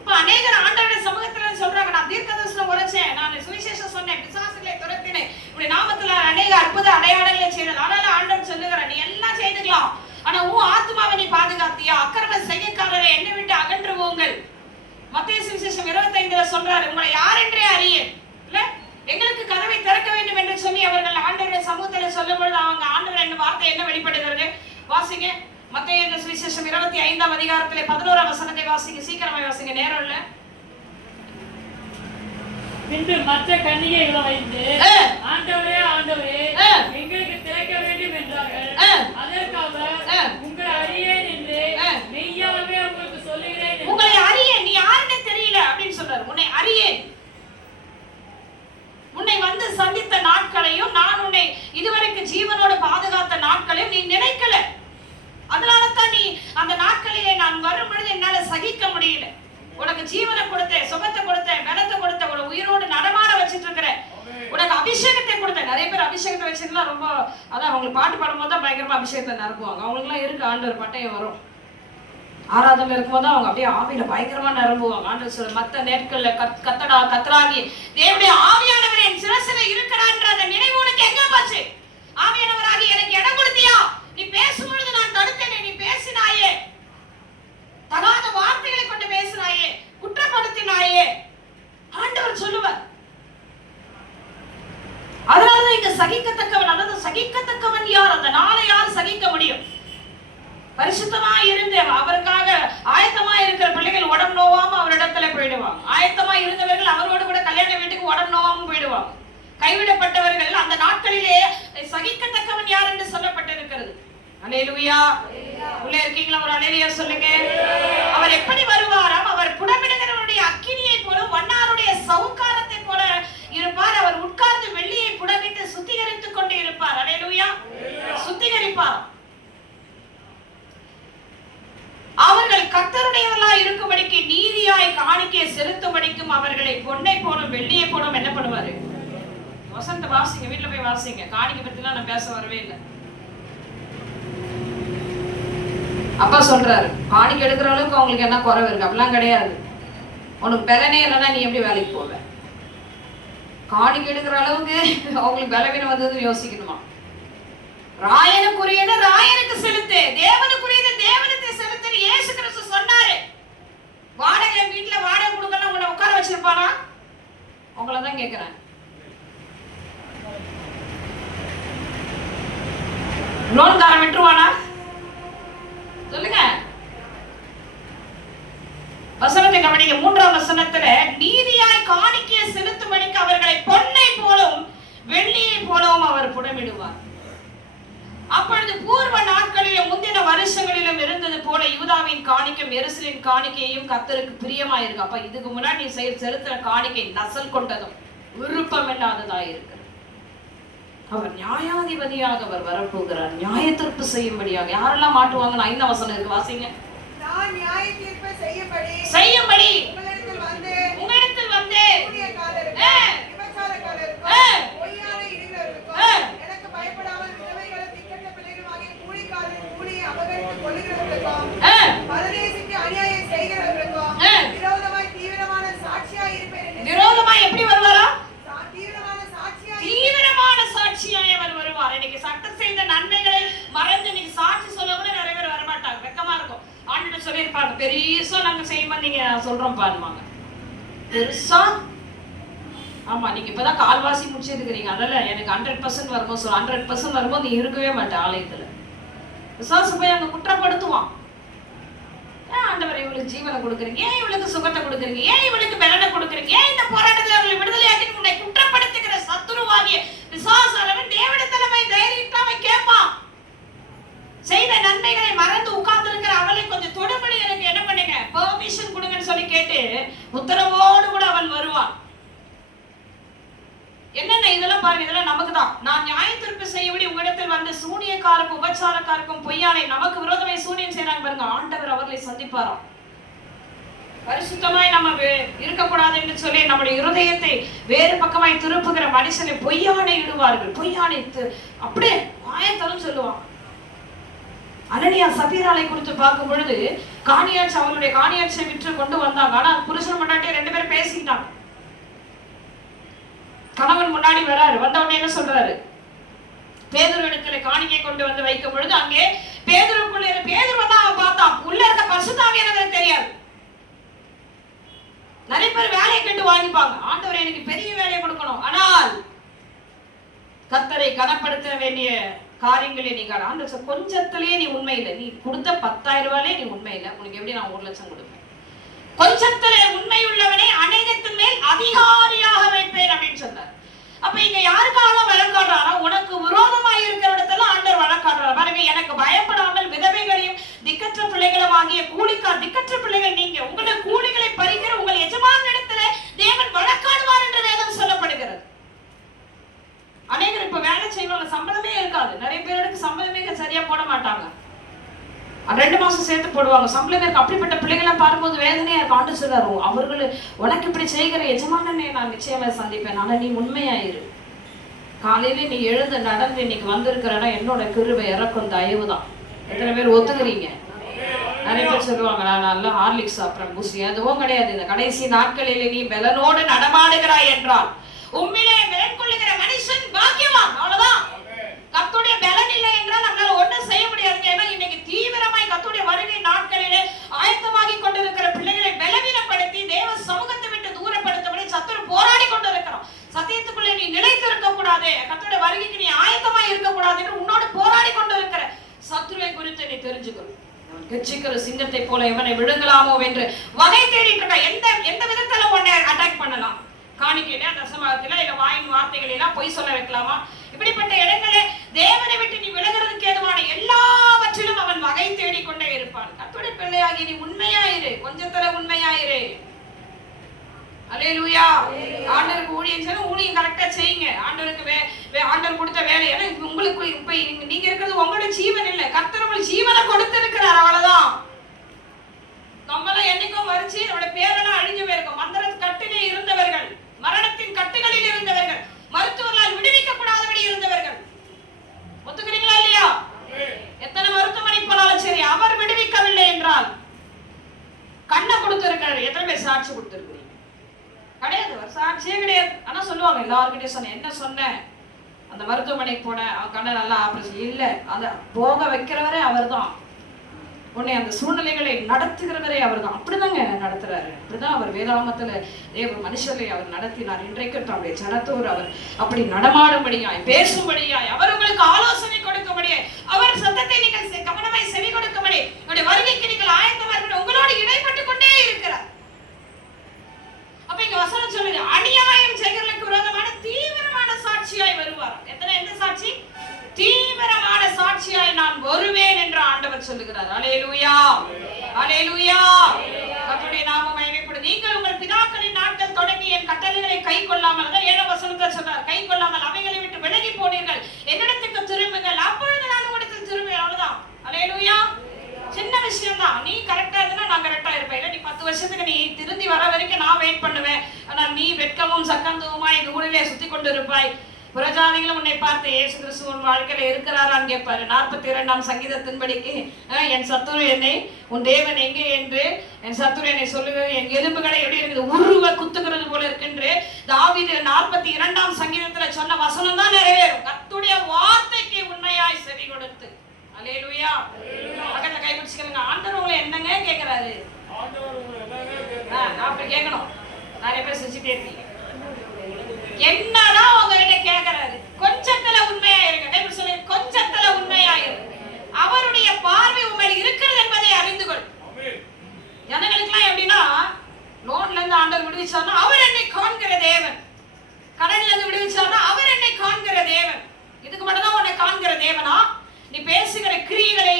இப்ப அநேகர் ஆண்டவருடைய சமூகத்துல சொல்றாங்க, நான் தீர்க்கதரிசனம் உரைச்சேன், நான் சுவிசேஷம் சொன்னேன், பிசாசுகளை துரத்தினேன், இப்படி நாமத்துல அநேக அற்புத அடையாளங்களை செய்யறது. அதனால ஆண்டவர் சொல்லுகிற, நீ எல்லாம் செய்துக்கலாம், ஆனா உன் ஆத்மாவை நீ பாதுகாத்தியா? அக்கிரம செய்யக்காரரை என்னை விட்டு அகன்றுவோங்கள். மத்தேயு சுவிசேஷம் 25 சொல்றாரு, உங்களை யார் என்றே அறியேன், இல்ல எங்களுக்கு கதவை திறக்க வேண்டும் என்று சொல்லி அவர்கள் ஆண்டவருடைய சமூகத்துல சொல்லும் பொழுது அவங்க ஆண்டவர் என்ன வார்த்தை என்ன வெளிப்படுகிறது வாசிங்க. மத்தேயு சுவிசேஷம் 25ஆம் அதிகாரத்திலே 11ஆம் வசனத்தை வாசிங்க, சீக்கிரமாய் வாசிங்க, நேரம் இல்ல. பின்பு மற்ற கன்னிகைகளை வைத்து ஆண்டவரே ஆண்டவரே எங்களுக்கு திறக்க வேண்டும் என்றார்கள். அதற்கு அவர் உங்களை அறியேன் என்று மெய்யாகவே உங்களுக்கு சொல்லுகிறேன். உங்களை அறியேன், நீ யாருன்னு தெரியல அப்படின்னு சொல்றாரு. உன்னை அறியேன், உன்னை வந்து சந்தித்த நாட்களையும் நான் உன்னை இதுவரைக்கும் ஜீவனோடு பாதுகாத்த நாட்களையும் நீ நினைக்கல. அதனாலதான் நீ அந்த நாட்களிலே நான் வரும் பொழுது என்னால சகிக்க முடியல. உனக்கு ஜீவனை கொடுத்தேன், சுகத்தை கொடுத்தேன், பலத்தை கொடுத்தேன், உன உயிரோடு நடமாட வச்சிட்டு இருக்கிறேன், உனக்கு அபிஷேகத்தை கொடுத்தேன். நிறைய பேர் அபிஷேகத்தை வச்சிருந்தா ரொம்ப அதான் அவங்களுக்கு பாட்டு பாடும்போது தான் பயங்கரமா அபிஷேகத்தை நிரப்புவாங்க. அவங்களுக்கு எல்லாம் இருக்கு, ஆண்டவர் பட்டயம் வரும். ஆராதனை இருக்கும்போது அவங்க அப்படியே ஆவியில பயங்கரமா நிரம்புவாங்க. ஆண்டவர் சொல்ற மத்த நேரங்கள்ல கத்தராகி தேவனுடைய ஆவியானவர் என் சிரசில இருக்கிறான்ற அந்த நினைவு உனக்கு எங்க போச்சு? ஆவியானவராகி எனக்கு இடம் கொடுத்தியா? நீ பேசும்பொழுது நான் தடுத்தேனே, நீ பேசினாயே, தகாத வார்த்தைகளை கொண்டு பேசினாயே, குற்றப்படுத்தினாயே, ஆண்டவர் சொல்லுவார். அதனாலதான் இங்க சகிக்கத்தக்கவன், அதாவது சகிக்கத்தக்கவன் யார்? அந்த நாளை யார் சகிக்க முடியும்? பரிசுத்தமா இருந்து அவருக்காக ஆயத்தமா இருக்கிற பிள்ளைகள் உடம்பு நோவாம அவரிடத்துல போயிடுவாங்க. ஆயத்தமா இருந்தவர்கள் அவரோடு கூட கல்யாண வீட்டுக்கு உடம்பு நோவாம போயிடுவாங்க. கைவிடப்பட்டவர்கள் அந்த நாட்களிலே சகிக்கத்தக்கவன் யார் என்று சொல்லப்பட்டிருக்கிறது. அல்லேலூயா. உள்ளே இருக்கீங்களா? ஒரு அல்லேலூயா சொல்லுங்க. அவர் எப்படி வருவாராம்? அவர் புடமிடுகிறவருடைய அக்கினியை போல வண்ணாருடைய சவுக்காரத்தை போல இருப்பார். அவர் உட்கார்ந்து வெள்ளியை புடமிட்டு சுத்திகரித்துக் கொண்டு இருப்பார். அல்லேலூயா. சுத்திகரிப்பார். அவர்கள் கர்த்தருடையவர்களா இருக்கும்படிக்கு நீதியாய் காணிக்கை செலுத்தும்படிக்கும் அவர்களை பொன்னை போலும் வெள்ளியை போலும் என்ன பண்ணுவாரு? வசந்த வாசிங்க, வீட்டுல போய் வாசிங்க. காணிக்கை பத்திலாம் நான் பேச வரவே இல்லை. அப்பா சொல்றாரு, காணிக்கை எடுக்கிற அளவுக்கு அவங்களுக்கு என்ன குறைவு இருக்கு? அப்படிலாம் கிடையாது. உனக்கு பலனே இல்லைன்னா நீ எப்படி வேலைக்கு போவ? காணிக்கை எடுக்கிற அளவுக்கு அவங்களுக்கு பலவீனம் வந்தது யோசிக்கணுமா? ராயனுக்குரியதை ராயனுக்கு செலுத்து, தேவனுக்குரியதை தேவனுக்கு செலுத்துன்னு இயேசு கிறிஸ்து சொன்னாரு. வாடகை வீட்டுல வாடகை கொடுக்கலாம் உங்களை உட்கார வச்சிருப்பானா? உங்களை தான் கேட்கிறேன். லோன்காரன் விட்டுருவானா? சொல்லுங்க. வசனத்தை கவனிங்க. 3ஆம் வசனத்துல நீதியாய் காணிக்கையை செலுத்தும்படிக்கு அவர்களை பொன்னை போலவும் வெள்ளியை போலவும் அவர் புடமிடுவார். அப்பொழுது பூர்வ நாட்களிலும் முந்தின வருஷங்களிலும் இருந்தது போல யூதாவின் காணிக்கை எருசலேமின் காணிக்கையும் கர்த்தருக்கு பிரியமாயிருக்கு. அப்ப இதுக்கு முன்னாடி நீ செலுத்துற காணிக்கை நசல் கொண்டதும் விருப்பம் இல்லாததா இருக்கு. அவர் நியாயாதிபதியாக அவர் வரப்போகிறார், நியாய தீர்ப்பு செய்யும்படியாக. யாரெல்லாம் மாட்டுவாங்க? 5ஆம் வசனம் இருக்கு, வாசிங்க. நான் நியாய தீர்ப்பு செய்யும்படி உங்களிடத்தில் வந்து பொய்யான இடிகளுக்கும் எனக்கு பயப்படாமல் விதவைகளை திக்கற்ற பிள்ளைகளுமாகிய கூலிக்காரன் கூலியை அபகரித்துக் கொள்ளுகிறவர்களுக்கும் பரதேசிக்கு அநியாயம் செய்கிறவர்களுக்கும் விரோதமாய் தீவிரமான சாட்சியாய் இருப்பேன். விரோதமாய் எப்படி வருவாரா? தீவிரமான சாட்சியாய் அவர் வருவார். இன்னைக்கு சட்டம் செய்த நன்மைகளை மறந்து இன்னைக்கு சாட்சி சொல்ல கூட நிறைய பேர் வரமாட்டாங்க, வெக்கமா இருக்கும். ஆண்டவர் சொல்லியிருப்பாங்க, பெருசா நாங்க செய்யும்போது நீங்க சொல்றோம் பாருவாங்க பெருசா. ஆமா, நீங்க இப்பதான் கால்வாசி முடிச்சிருக்கிறீங்க, அதெல்லாம் எனக்கு 100% வரும்போது 100% வரும்போது நீ இருக்கவே மாட்டேன் ஆலயத்துல. விசுவாச போய் அங்க குற்றப்படுத்துவான். ஏன் ஆண்டவரை இவளுக்கு ஜீவனை கொடுக்குறீங்க, ஏன் இவளுக்கு சுகத்தை கொடுக்குறீங்க, ஏன் இவளுக்கு பலனை கொடுக்குறீங்க, ஏன் இந்த போராட்டத்தில் அவளை விடுதலையாக்கி உன்னை குற்றப்படுத்துகிற சத்துருவாகிய விசுவாசம் தேவனிடத்துல போய் தைரியமா அவன் கேட்பான். செய்த நன்மைகளை மறந்து உட்கார்ந்து இருக்கிற அவளை கொஞ்சம் தொடுபடி எனக்கு என்ன பண்ணுங்க, பெர்மிஷன் கொடுங்கன்னு சொல்லி கேட்டு உத்தரவோடு கூட அவன் வருவான். என்னென்ன இதெல்லாம் பாருங்க, இதெல்லாம் நமக்கு தான். நான் நியாய தீர்ப்பு செய்யபடி உங்களிடத்தில் வந்து சூனியக்காருக்கும் உபச்சாரக்காருக்கும் பொய்யானை நமக்கு விரோதமே சூனியம் செய்யறாங்க பாருங்க, ஆண்டவர் அவர்களை சந்திப்பாராம். பரிசுத்தமாய் நம்ம இருக்கக்கூடாது என்று சொல்லி நம்முடைய இருதயத்தை வேறு பக்கமாய் திருப்புகிற மனுஷனை பொய்யானை இடுவார்கள். பொய்யானை அப்படியே ஆயத்தரும் சொல்லுவாங்க. அனனியா சபீராலை குறித்து பார்க்கும் பொழுது காணியாட்சி அவளுடைய காணியாட்சியை விற்று கொண்டு வந்தாங்க. ஆனா புருஷன் முன்னாடி 2 பேரும் பேசிக்கிட்டாங்க. கணவன் முன்னாடி வராரு, வந்த உடனே என்ன சொல்றாரு, பேதுரு இடத்துல காணிக்கை கொண்டு வந்து வைக்கும் பொழுது அங்கே பேதுருக்குள்ள பேதுரு தான் அவன் பார்த்தான், உள்ள இருக்க பரிசுத்தாவியானவர் தெரியாது. நிறைய பேர் வேலையை கேட்டு வாங்கிப்பாங்க, ஆண்டவர் எனக்கு பெரிய வேலையை கொடுக்கணும், ஆனால் கர்த்தரை கனப்படுத்த வேண்டிய காரியங்களே நீங்க ஆண்டவர் கொஞ்சத்திலேயே நீ உண்மை இல்லை, நீ கொடுத்த 10,000 ரூபாயிலே நீ உண்மை இல்லை, உனக்கு எப்படி நான் 1 லட்சம் கொடுப்பேன், கொஞ்சத்திலே உண்மை உள்ளவனை அநேகத்தின் மேல் அதிகாரியாக வைப்பேன் அப்படின்னு சொன்னார். அப்ப இங்க யாருக்காக வழக்காடுறாரா, உனக்கு விரோதமாக இருக்கிற இடத்துல ஆண்டவர் வழக்காடுறாரு பாருங்க. எனக்கு பயப்படாமல் விதவைகளையும் திக்கற்ற பிள்ளைகளும் ஆகிய திக்கற்ற பிள்ளைகள் நீங்க உங்களுடைய கூலிகளை பறிக்கிற உங்கள் எஜமான இடத்துல தேவன் வழக்காடுவார் என்று வேதம் சொல்லப்படுகிறது. அநேகர் இப்ப வேலை செய்வாங்க, சம்பளமே இருக்காது. நிறைய பேருக்கு சம்பளமே சரியா போட மாட்டாங்க, 2 மாசம் சேர்த்து போடுவாங்க சம்பளம் இருக்கு. அப்படிப்பட்ட பிள்ளைகளை பார்க்கும்போது வேதனையா இருக்கும். ஆண்டு சொல்றாரு, அவர்கள் உனக்கு இப்படி செய்கிற எஜமானனை நான் நிச்சயமா சந்திப்பேன், ஆனா நீ உண்மையாயிரு. காலையில நீ எழுந்து நடந்து இன்னைக்கு வந்திருக்கிறனா என்னோட கிருபை இறக்கும் தயவு தான். எத்தனை பேர் ஒத்துக்கிறீங்க? நிறைய பேர் சொல்லுவாங்க, நான் நல்லா ஹார்லிக்ஸ் சாப்பிட்றேன், பூசி. அதுவும் கிடையாது. இந்த கடைசி நாட்களிலே நீ பலனோடு நடமாடுகிறாய் என்றால் உண்மையிலே மேற்கொள்ளுகிற மனுஷன் பாக்கியவான். அவ்வளவுதான். கர்த்தருடைய பலன் இல்லை என்றால் நம்மளால ஒன்றும் செய்ய முடியாது. ஏன்னா இன்னைக்கு தீவிரமாய் கர்த்தருடைய வருகை நாட்களிலே ஆயத்தமாகி கொண்டிருக்கிற பிள்ளைகளை பலவீனப்படுத்தி தேவ சமூகத்தை விட்டு தூரப்படுத்தபடி சத்துரு போராடி கொண்டிருக்கிறோம். சத்தியத்துக்குள்ளே நீ நிலைத்து இருக்க கூடாது, கர்த்தருடைய வருகைக்கு நீ ஆயத்தமாய் இருக்க கூடாது என்று உன்னோடு போராடி கொண்டிருக்கிற சத்துருவை குறித்து நீ தெரிஞ்சுக்கணும். கட்சிக்கிற சிங்கத்தை போல இவனை விழுங்கலாமோ என்று வகை தேடிட்டு இருக்க. எந்த விதத்துல உன்னை அட்டாக் பண்ணலாம், காணிக்கையில தசமத்துல இல்ல வாயின் வார்த்தைகளெல்லாம் பொய் சொல்ல வைக்கலாமா, இப்படிப்பட்ட இடங்களே தேவனை விட்டு நீ விலகிறதுக்கு ஏதுவான எல்லாவற்றிலும் அவன் வகை தேடிக்கொண்டே இருப்பான். கர்த்தருடைய பிள்ளையாகி நீ உண்மையாயிரு, கொஞ்சத்துல உண்மையாயிரு. அல்லேலூயா. ஆண்டவருக்கு ஊழியம் செய்யணும், ஊழியம் கரெக்டா செய்யுங்க. ஆண்டவருக்கு ஆண்டவர் கொடுத்த வேலை. ஏன்னா உங்களுக்கு இப்ப நீங்க இருக்கிறது உங்களோட ஜீவன் இல்லை, கர்த்தர் உங்களுக்கு ஜீவனை கொடுத்திருக்கிறார். அவ்வளவுதான். நம்மளாம் என்னைக்கும் மறிச்சு நம்மளோட பேரெல்லாம் அழிஞ்சு போயிருக்கோம். மந்திர கட்டிலே இருந்தவர்கள், மரணத்தின் கட்டுகளில் இருந்தவர்கள், மருத்துவர்களால் விடுவிக்கப்படாதபடி இருந்தவர்கள். ஒத்துக்கிறீங்களா இல்லையா? எத்தனை மருத்துவமனை போனாலும் சரி, அவர் விடுவிக்கவில்லை என்றால் கண்ணை கொடுத்திருக்காரு. எத்தனை பேர் சாட்சி கொடுத்திருக்கிறீங்க? கிடையாது, சாட்சியே கிடையாது. ஆனா சொல்லுவாங்க, எல்லாருக்கிட்டையும் சொன்னேன், என்ன சொன்னேன், அந்த மருத்துவமனைக்கு போனேன், அவன் கண்ணை நல்லா ஆபரேஷன் இல்ல, அந்த போக வைக்கிறவரே அவர் தான், உன்னை அந்த சூழ்நிலைகளை நடத்துகிறவரே அவர் தான். அப்படிதாங்க நடத்துறாரு. அப்படிதான் அவர் வேதாகமத்துல தேவ மனுஷரை அவர் நடத்தினார். இன்றைக்கு தம்முடைய ஜனத்தோர் அவர் அப்படி நடமாடும்படியாய், பேசும்படியாய், அவர் உங்களுக்கு ஆலோசனை கொடுக்கும்படியாய், அவர் சத்தத்தை நீங்கள் கவனமாய் செவி கொடுக்கும்படி, உங்களுடைய வருகைக்கு நீங்கள் ஆயத்தமா இருக்கணும், உங்களோடு இடைப்பட்டு கொண்டே இருக்கிறார். அப்ப இங்க வசனம் சொல்லுது, அநியாயம் செய்கிறவர்களுக்கு விரோதமான தீவிரமான சாட்சியாய் வருவார். எந்த சாட்சி? தீவிரமான சாட்சியாய் நான் வருவேன் என்று ஆண்டவர் சொல்லுகிறார். அல்லேலூயா, அல்லேலூயா. கர்த்தருடைய நாமம் மகிமைப்படும். நீங்கள் உங்கள் பிதாக்களின் நாட்கள் தொடங்கி என் கட்டளைகளை கை கொள்ளாமல், அதான் 7ஆம் வசனத்தில் சொல்றார், கை கொள்ளாமல் அவைகளை விட்டு விலகி போனீர்கள், என்னிடத்துக்கு திரும்புங்கள், அப்பொழுது நான் உங்களிடத்தில் திரும்புவேன். அவ்வளவுதான். அல்லேலூயா. சின்ன விஷயம் தான். நீ கரெக்டா இருந்தா நான் கரெக்டா இருப்பேன். இல்ல நீ 10 வருஷத்துக்கு நீ திருந்தி வர வரைக்கும் நான் வெயிட் பண்ணுவேன். ஆனா நீ வெட்கமும் சக்கந்தவுமா இந்த ஊரிலே சுத்தி கொண்டு இருப்பாய். புறஜாதிகளும் உன்னை பார்த்து இயேசு கிறிஸ்து உன் வாழ்க்கையில இருக்கிறாரான்னு கேட்பாரு. 42ஆம் சங்கீதத்தின்படிக்கு என் சத்துரு என்னை, உன் தேவன் எங்கே என்று என் சத்துரு என்னை சொல்லுகிறது, என் எலும்புகளை எப்படி இருக்குது, உருவ குத்துகிறது போல இருக்குன்று தாவீது 42ஆம் சங்கீதத்துல சொன்ன வசனம் தான் நிறைவேறும். கர்த்தருடைய வார்த்தைக்கு உண்மையாய் செவி கொடுத்து. அல்லேலூயா. பக்கத்துல கை பிடிச்சுக்கங்க. ஆண்டவர் உங்களை என்னங்க கேட்கிறாரு? அப்படி கேட்கணும். நிறைய பேர் செஞ்சுட்டே இருக்கீங்க. என்னதான் உங்ககிட்ட கேட்கிறாரு? கொஞ்சத்துல உண்மையா இருங்க. எப்படி சொல்லி கொஞ்சத்துல உண்மையா இருங்க. அவருடைய பார்வை உண்மையில் இருக்கிறது என்பதை அறிந்து கொள். ஜனங்களுக்குலாம் எப்படின்னா, லோன்ல இருந்து ஆண்டவர் விடுவிச்சார்னா அவர் என்னை காண்கிற தேவன், கடன்ல இருந்து விடுவிச்சார்னா அவர் என்னை காண்கிற தேவன். இதுக்கு மட்டும்தான் உன்னை காண்கிற தேவனா? நீ பேசுகிற கிரியைகளை,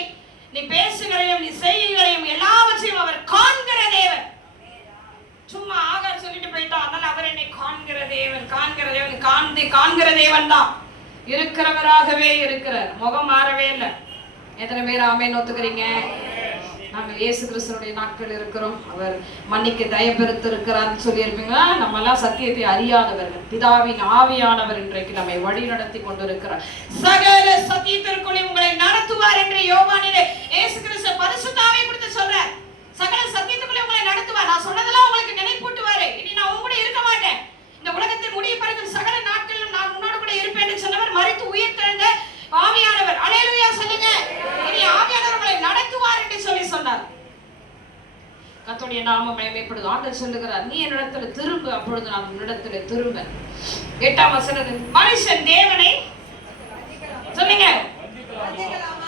நீ பேசுகிறையும் நீ செய்கைகளையும் எல்லாவற்றையும் அவர் காண்கிற தேவன். சும்மா ஆகார சொல்லிட்டு போயிட்டோம், அதனால அவர் என்னை காண்கிற தேவன். காண்கிற தேவன் காண்கிற தேவன் தான் இருக்கிறவராகவே இருக்கிறார். முகம் மாறவே இல்லை. எத்தனை பேர் ஆமென் ஒத்துக்கிறீங்க? நாங்கள் இயேசு கிறிஸ்துனுடைய நாட்கள் இருக்கிறோம். அவர் மன்னிக்க தயபெருத்து இருக்கிறார்னு சொல்லியிருப்பீங்களா? நம்ம எல்லாம் சத்தியத்தை அறியாதவர்கள். பிதாவின் ஆவியானவர் இன்றைக்கு நம்மை வழி நடத்தி கொண்டிருக்கிறார். சகல சத்தியத்திற்குள்ளே உங்களை நடத்துவார் என்று யோவானிலே இயேசு கிறிஸ்து பரிசுத்த ஆவியை குறித்து சொல்றார். சகல சத்தியத்துக்குள்ளே உங்களை நடத்துவார். நான் சொன்னதெல்லாம் உங்களுக்கு நினைப்பூட்டுவாரு. இனி நான் உங்க கூட இருக்க மாட்டேன். இந்த உலகத்தில் முடிய பறிக்கும் சகல நாட்களிலும் நான் உன்னோட கூட இருப்பேன் என்று சொன்னவர் மரித்து உயிர் தெழுந்த ஆவியானவர். அல்லேலூயா சொல்லுங்க. இனி ஆவியானவர் உங்களை நடத்துவார் என்று சொல்லி சொன்னார். கர்த்தருடைய நாமம் மகிமைப்படுது. ஆண்டவர் சொல்லுகிறார், நீ என்னிடத்தில் திரும்பு, அப்பொழுது நான் உன்னிடத்தில் திரும்ப. 8ஆம் வசனம், மனுஷன் தேவனை சொல்லுங்க,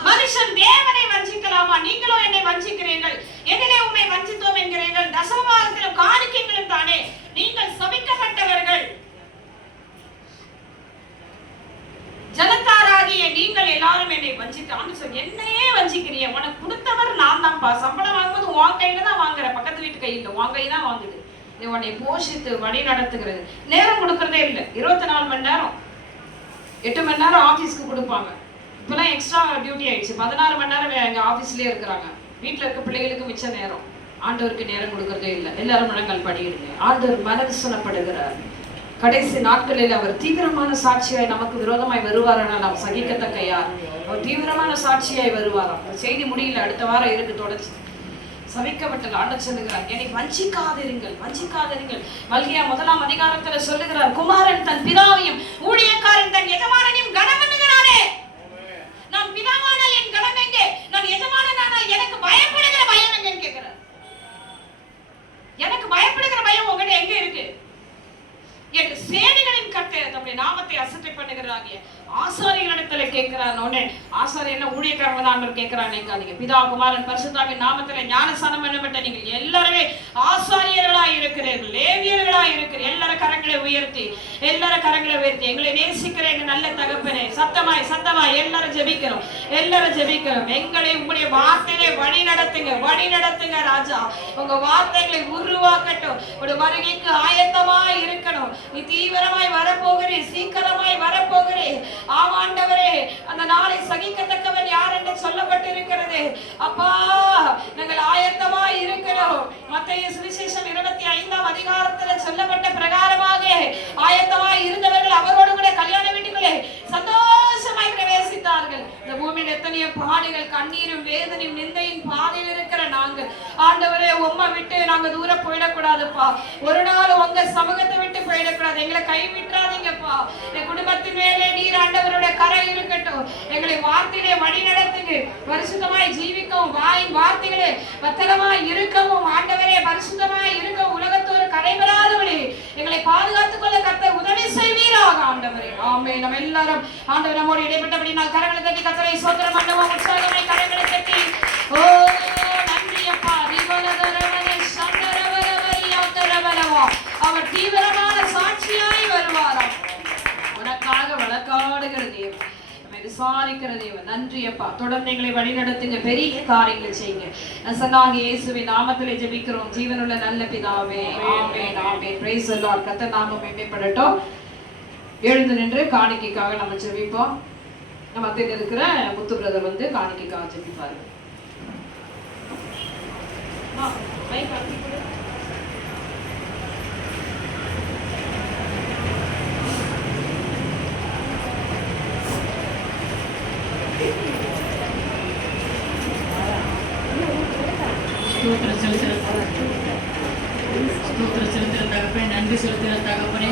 மனுஷன் தேவனை வஞ்சிக்கலாமா? நீங்களோ என்னை வஞ்சிக்கிறீர்கள். எதிலே உம்மை வஞ்சித்தோம் என்கிறீர்கள்? தசமபாகத்திலும் காணிக்கைகளும் தானே. நீங்கள் சபிக்கப்பட்டவர்கள். ஜனத்தாராகிய நீங்கள் எல்லாரும் என்னை வஞ்சித்தான்னு சொல்லி என்னையே வஞ்சிக்கிறீங்க. உனக்கு கொடுத்தவர் நான் தான்ப்பா. சம்பளம் வாங்கும்போது உன் கையில தான் வாங்குற, பக்கத்து வீட்டு கையில் உன் கை தான் வாங்குது. உன்னை போஷித்து வழி நடத்துகிறது. நேரம் கொடுக்கறதே இல்லை. 24 மணி நேரம், 8 மணி நேரம் ஆபீஸ்க்கு கொடுப்பாங்க. இப்பெல்லாம் எக்ஸ்ட்ரா டியூட்டி ஆயிடுச்சு. 16 மணி நேரம் எங்க ஆபீஸ்லயே இருக்கிறாங்க. வீட்டுல இருக்க பிள்ளைகளுக்கு மிச்ச நேரம். ஆண்டவருக்கு நேரம் கொடுக்கறதே இல்லை. எல்லாரும் முழங்கால் படியிடுங்க. ஆண்டவர் மனவிசனப்படுகிறார். கடைசி நாட்களில் அவர் தீவிரமான சாட்சியாய் நமக்கு விரோதமாய் வருவாரானால் நாம் சகிக்கத்தக்க யார்? அவர் தீவிரமான சாட்சியாய் வருவாராம். செய்தி முடியல, அடுத்த வாரம் இருக்கு தொடர்ச்சி. சபிக்கப்பட்டது ஆண்டவர் சொல்லுகிறார், என்னை வஞ்சிக்காதிருங்கள், வஞ்சிக்காதிருங்கள். மல்கியா 1ஆம் அதிகாரத்துல சொல்லுகிறார், குமாரன் தன் பிதாவையும் ஊழியக்காரன் தன் எஜமானனையும் கனம் பண்ணுகிறானே. நான் பிதாவானால் என் கனம் எங்கே? நான் எஜமானனானால் எனக்கு பயப்படுகிற பயம் எங்கன்னு கேட்கிறார். எனக்கு பயப்படுகிற பயம் உங்ககிட்ட எங்க இருக்கு? என் சேனைகளின் கர்த்தர் தம்முடைய நாமத்தை அசட்டை பண்ணுகிறாங்க. ஆசாரியர்களிடத்துல கேட்கிறார். உடனே ஆசாரியர் என்ன ஊழியக்காரங்க தான் கேட்கிறான். நினைக்காதீங்க. பிதா குமாரன் பரிசுத்தாவின் நாமத்துல ஞானஸ்நானம் பண்ணப்பட்ட நீங்கள் எல்லாருமே ஆசாரியர்களாய் இருக்கிறீர்கள், லேவியர்களாய் இருக்கிறீர்கள். எல்லாரும் கரங்களை உயர்த்தி, எல்லாரும் கரங்களை உயர்த்தி, எங்களை நேசிக்கிற எங்க நல்ல தகப்பனே, சத்தமாய் சத்தமாய் எல்லாரும் ஜெபிக்கிறோம், எல்லாரும் ஜெபிக்கிறோம். எங்களை உங்களுடைய வார்த்தையிலே வழி நடத்துங்க, வழி நடத்துங்க ராஜா. உங்க வார்த்தைகளை உருவாக்கட்டும். ஒரு வருகைக்கு ஆயத்தமாய் இருக்கணும். நீ தீவிரமாய் வரப்போகிறேன், சீக்கிரமாய் வரப்போகிறேன். ஆமாண்டவரே, அந்த நாளை சகிக்கத்தக்கவன் யார் என்று சொல்லப்பட்டிருக்கிறது. அப்பா, நாங்கள் ஆயத்தமாய் இருக்கிறோம். மத்தேயு சுவிசேஷம் 25ஆம் அதிகாரத்தில் சொல்லப்பட்ட பிரகாரமாக ஆயத்தமாய் இருந்தவர்கள் அவரோடு கூட கல்யாண வீட்டுக்குள்ளே சந்தோஷமாய் பிரவேசித்தார்கள். இந்த பூமியில் எத்தனையோ பாடுகள், கண்ணீரும் வேதனையும் நிந்தையின் பாதையில் இருக்கிற நாங்கள் ஆண்டவரே உம்மை விட்டு நாங்க தூரம் போயிடக்கூடாதுப்பா. ஒரு நாள் உங்க சமூகத்தை விட்டு போயிடக்கூடாது. எங்களை கைவிட்டுறாதீங்கப்பா. என் குடும்பத்தின் மேலே நீர் ஆண்டவருடைய கரை இருக்கட்டும். எங்களை வார்த்தையிலே வழி நடத்துங்க. பரிசுத்தமாய் ஜீவிக்கவும், வாயின் வார்த்தைகளே பத்திரமாய் இருக்கவும், ஆண்டவரே பரிசுத்தமாய் இருக்கவும், உலகத்தோடு கரைபெறாதவளே எங்களை பாதுகாத்துக் கொள்ள கர்த்தர் உதவி செய்வீராக ஆண்டவரே. ஆமென். நம்ம எல்லாரும் ஆண்டவர் நம்மோடு இடைப்பட்டபடி நான் கரங்களை தட்டி கர்த்தரை ஸ்தோத்திரம் பண்ணுவோம். உற்சாகமாய் கரங்களை தட்டி ஓ நன்றி அப்பா. அவர் தீவிரமான சாட்சியாய் வருவாராம். உனக்காக வழக்காடுகிற தேவன், நம்மை விசாரிக்கிற தேவன். நன்றி அப்பா. தொடர்ந்து எங்களை வழி நடத்துங்க, பெரிய காரியங்களை செய்யுங்க. நசனாக இயேசுவின் நாமத்திலே ஜெபிக்கிறோம் ஜீவனுள்ள நல்ல பிதாவே. ஆமென், ஆமென். Praise the lord. கர்த்தர் நாமம் மகிமைப்படட்டும். எழுந்து நின்று காணிக்கைக்காக நம்ம ஜெபிப்போம். நம்ம மத்தியில் இருக்கிற முத்து பிரதர் வந்து காணிக்கைக்காக ஜெபிப்பாரு. ஸ்தோத்திரம் செலுத்துகிற தகப்பனே, நன்றி செலுத்துகிற தகப்பனே,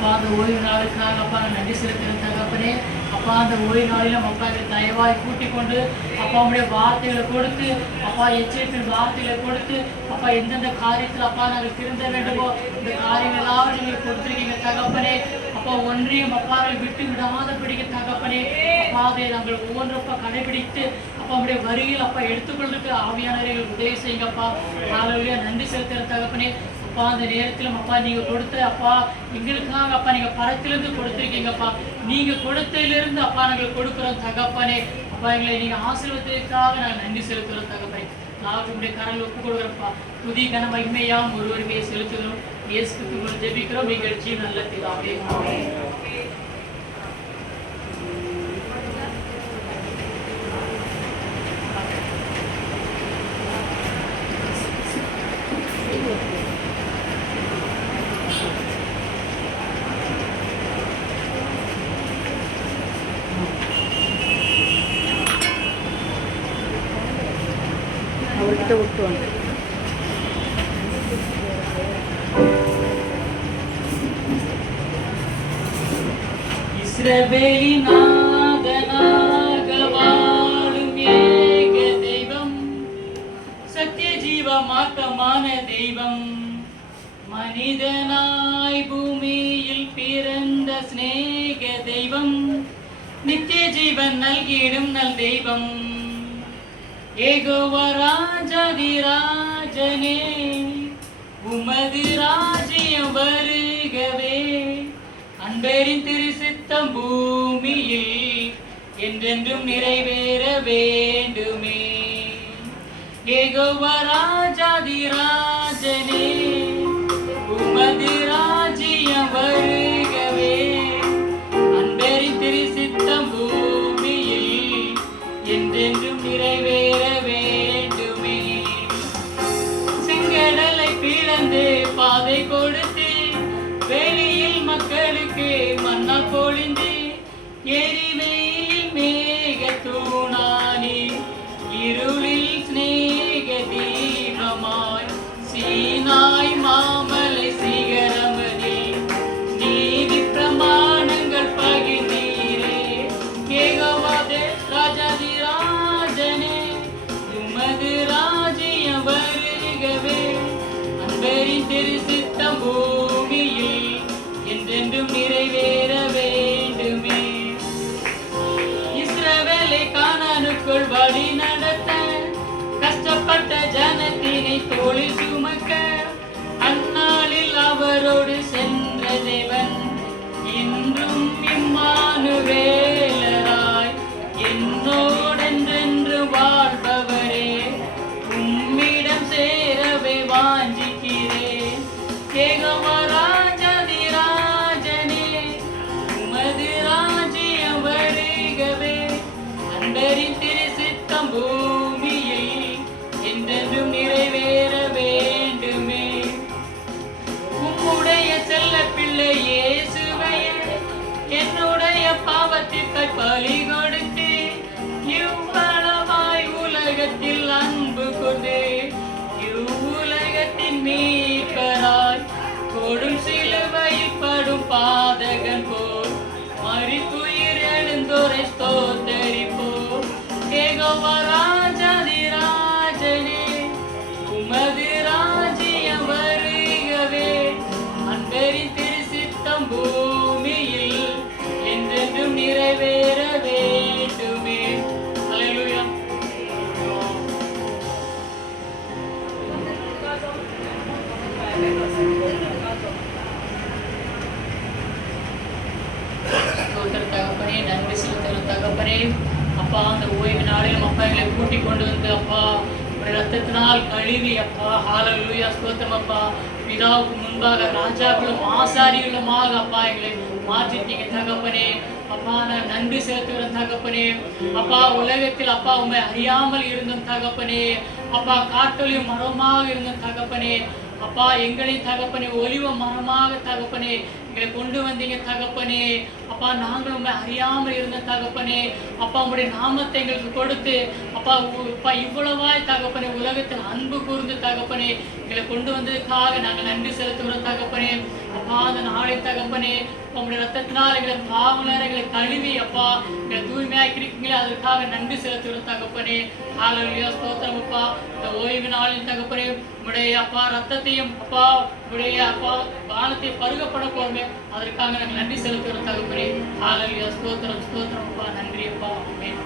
அப்பா அந்த ஓய்வு நாளுக்காக அப்பா நான் நன்றி செலுத்துகிறேன் தகப்பனே. அப்பா அந்த ஓய்வு நாளிலும் அப்பா எங்களை தயவாய் கூட்டிக் கொண்டு அப்பா உடைய வார்த்தைகளை கொடுத்து அப்பா எச்சரிப்பின் வார்த்தைகளை கொடுத்து அப்பா எந்தெந்த காரியத்தில் அப்பா நாங்கள் திருந்த வேண்டுமோ இந்த காரியங்கள் எல்லாம் நீங்கள் கொடுத்துருக்கீங்க தகப்பனே. அப்பா ஒன்றையும் அப்பா விட்டு விடாத பிடிக்க தகப்பனே. அப்பா அதை நாங்கள் ஒவ்வொன்றப்பா கடைபிடித்து அப்பா உடைய வரியில் அப்பா எடுத்துக்கொள்ளுக்கு ஆவியானவர்கள் உதவி செய்யுங்கப்பா. ஹல்லேலூயா. நன்றி செலுத்துகிற தகப்பனே. அப்பா அந்த நேரத்திலும் அப்பா நீங்க கொடுத்த அப்பா எங்களுக்காக அப்பா நீங்க பரத்திலிருந்து கொடுத்துருக்கீங்கப்பா. நீங்க கொடுத்ததிலிருந்து அப்பா நாங்கள் கொடுக்குறோம் தகப்பனே. அப்பா எங்களை நீங்க ஆசீர்வதிக்காக நாங்கள் நன்றி செலுத்துகிறோம் தகப்பனே. நாங்களுடைய கரங்கள் ஒப்புக் கொடுக்குறப்பா. துதி கன மகிமையாம் ஒருவருமே செலுத்துகிறோம். இயேசு கிறிஸ்துவுக்குள் ஜெபிக்கிறோம் எங்கள் ஜீவன் நல்ல பிதாவே. அவர்கிட்ட விட்டு வாங்க. இஸ்ரவேலின் நாதனாக வாழும் ஏக தெய்வம், சத்திய ஜீவமாக்கமான தெய்வம், மனிதனாய் பூமியில் பிறந்த சிநேக தெய்வம், நித்திய ஜீவன் நல்கிடும் நல் தெய்வம், ஏகோவா ராஜாதிராஜனே உமது ராஜ்யம் வருகவே, அன்பரின் திருசித்தம் பூமியில் என்றென்றும் நிறைவேற வேண்டுமே. ஏகோவா ராஜாதிராஜனே உமது ராஜ்யம் வருகவே, அன்பரின் திருசித்தம் பூமியில் என்றென்றும் நிறைவேற வேண்டுமே. செங்கடலை பிளந்து பாதை கொடுத்து வெளியில் மக்களுக்கு மன்னால் பொழிந்து எரிவெயில் மேக தூணானி இருளில் சிநேக தீபமாய் சீனாய் மாமலை சிகரமதில் நீதி பிரமாணங்கள் பகிர்ந்தீரே. ஏகோவாதே ராஜாதிராஜனே உமது ராஜ்யம் வருகவே, அன்பரின் திருசித்தம் பூமியில் என்றென்றும் நிறைவேற வேண்டுமே. இஸ்ரவேலை கானானுக்குள் வழி நடத்த கஷ்டப்பட்ட ஜனத்தினை தோளில் சுமக்க அந்நாளில் அவரோடு சென்ற தேவன் இன்றும் இம்மானுவேலராய் என்னோடென்றென்று வாழ்பவரே, உம்மிடம் சேரவே வாஞ்சிக்கிறேன். ஏகோவா ராஜாதிராஜனே உமது ராஜ்யம் வருகவே, அன்பரின் திருசித்தம் பூமியில் என்றென்றும் நிறைவேற வேண்டுமே. உம்முடைய செல்ல பிள்ளை இயேசுவையே என்னுடைய பாவத்திற்காய் பலி கொடுத்து இவ்வளவாய் உலகத்தில் அன்பு கொண்டு இவ்வுலகத்தின் மீட்பராய் கொடும் சிலுவையில் படும் பாதகன் போல் மரித்துயிர் எழுந்தோரை ஸ்தோத்தரிப்போம். ஏகோவா ராஜாதிராஜனே உமது ராஜ்யம் வருகவே, அன்பரின் திருசித்தம் பூமியில் என்றென்றும் நிறைவேற வேண்டுமே. அல்லேலூயா. தகப்பனே நன்றி செலுத்துகிற தகப்பனே. அப்பா அந்த ஓய்வு நாளிலும் அப்பா எங்களை கூட்டிக் கொண்டு வந்து அப்பா உடைய ரத்தத்தினால் கழுவி அப்பா ஹல்லேலூயா ஸ்தோத்திரம் அப்பா. பிதாவுக்கு முன்பாக ராஜாக்களும் ஆசாரிகளுமாக அப்பா எங்களை மாற்றிட்டீங்க தகப்பனே. அப்பா நான் நன்றி செலுத்துகிற தகப்பனே. அப்பா உலகத்தில் அப்பா உண்மை அறியாமல் இருந்த தகப்பனே. அப்பா காட்டொலியும் மரமாக இருந்த தகப்பனே. அப்பா எங்களை தகப்பனே ஒலிவ மரமாக தகப்பனே எங்களை கொண்டு வந்தீங்க தகப்பனே. அப்பா நாங்கள் உண்மை அறியாமல் இருந்த தகப்பனே. அப்பா உங்களுடைய நாமத்தை எங்களுக்கு கொடுத்து அப்பா அப்பா இவ்வளவாய் தகப்பனே உலகத்தில் அன்பு கூர்ந்து தகப்பனே எங்களை கொண்டு வந்ததுக்காக நாங்கள் நன்றி செலுத்துகிறோம் தகப்பனே. அப்பா அந்த நாளை தகப்பனே உங்களுடைய ரத்தத்தினால் எங்களை பாவலர் எங்களை கழுவி அப்பா எங்களை தூய்மையாக்கி இருக்கீங்களே அதற்காக நன்றி செலுத்துகிறோம் தகப்பனே. ஹல்லேலூயா ஸ்தோத்திரம் அப்பா. இந்த ஓய்வு நாளின் தகப்பனே உடைய அப்பா ரத்தத்தையும் அப்பா உடைய அப்பா பானத்தை பருகப்பட போறோமே அதற்காக நாங்கள் நன்றி செலுத்துகிறோம் தகப்பனே. ஹல்லேலூயா ஸ்தோத்திரம் ஸ்தோத்திரம் அப்பா. நன்றி அப்பா. ஆமென்.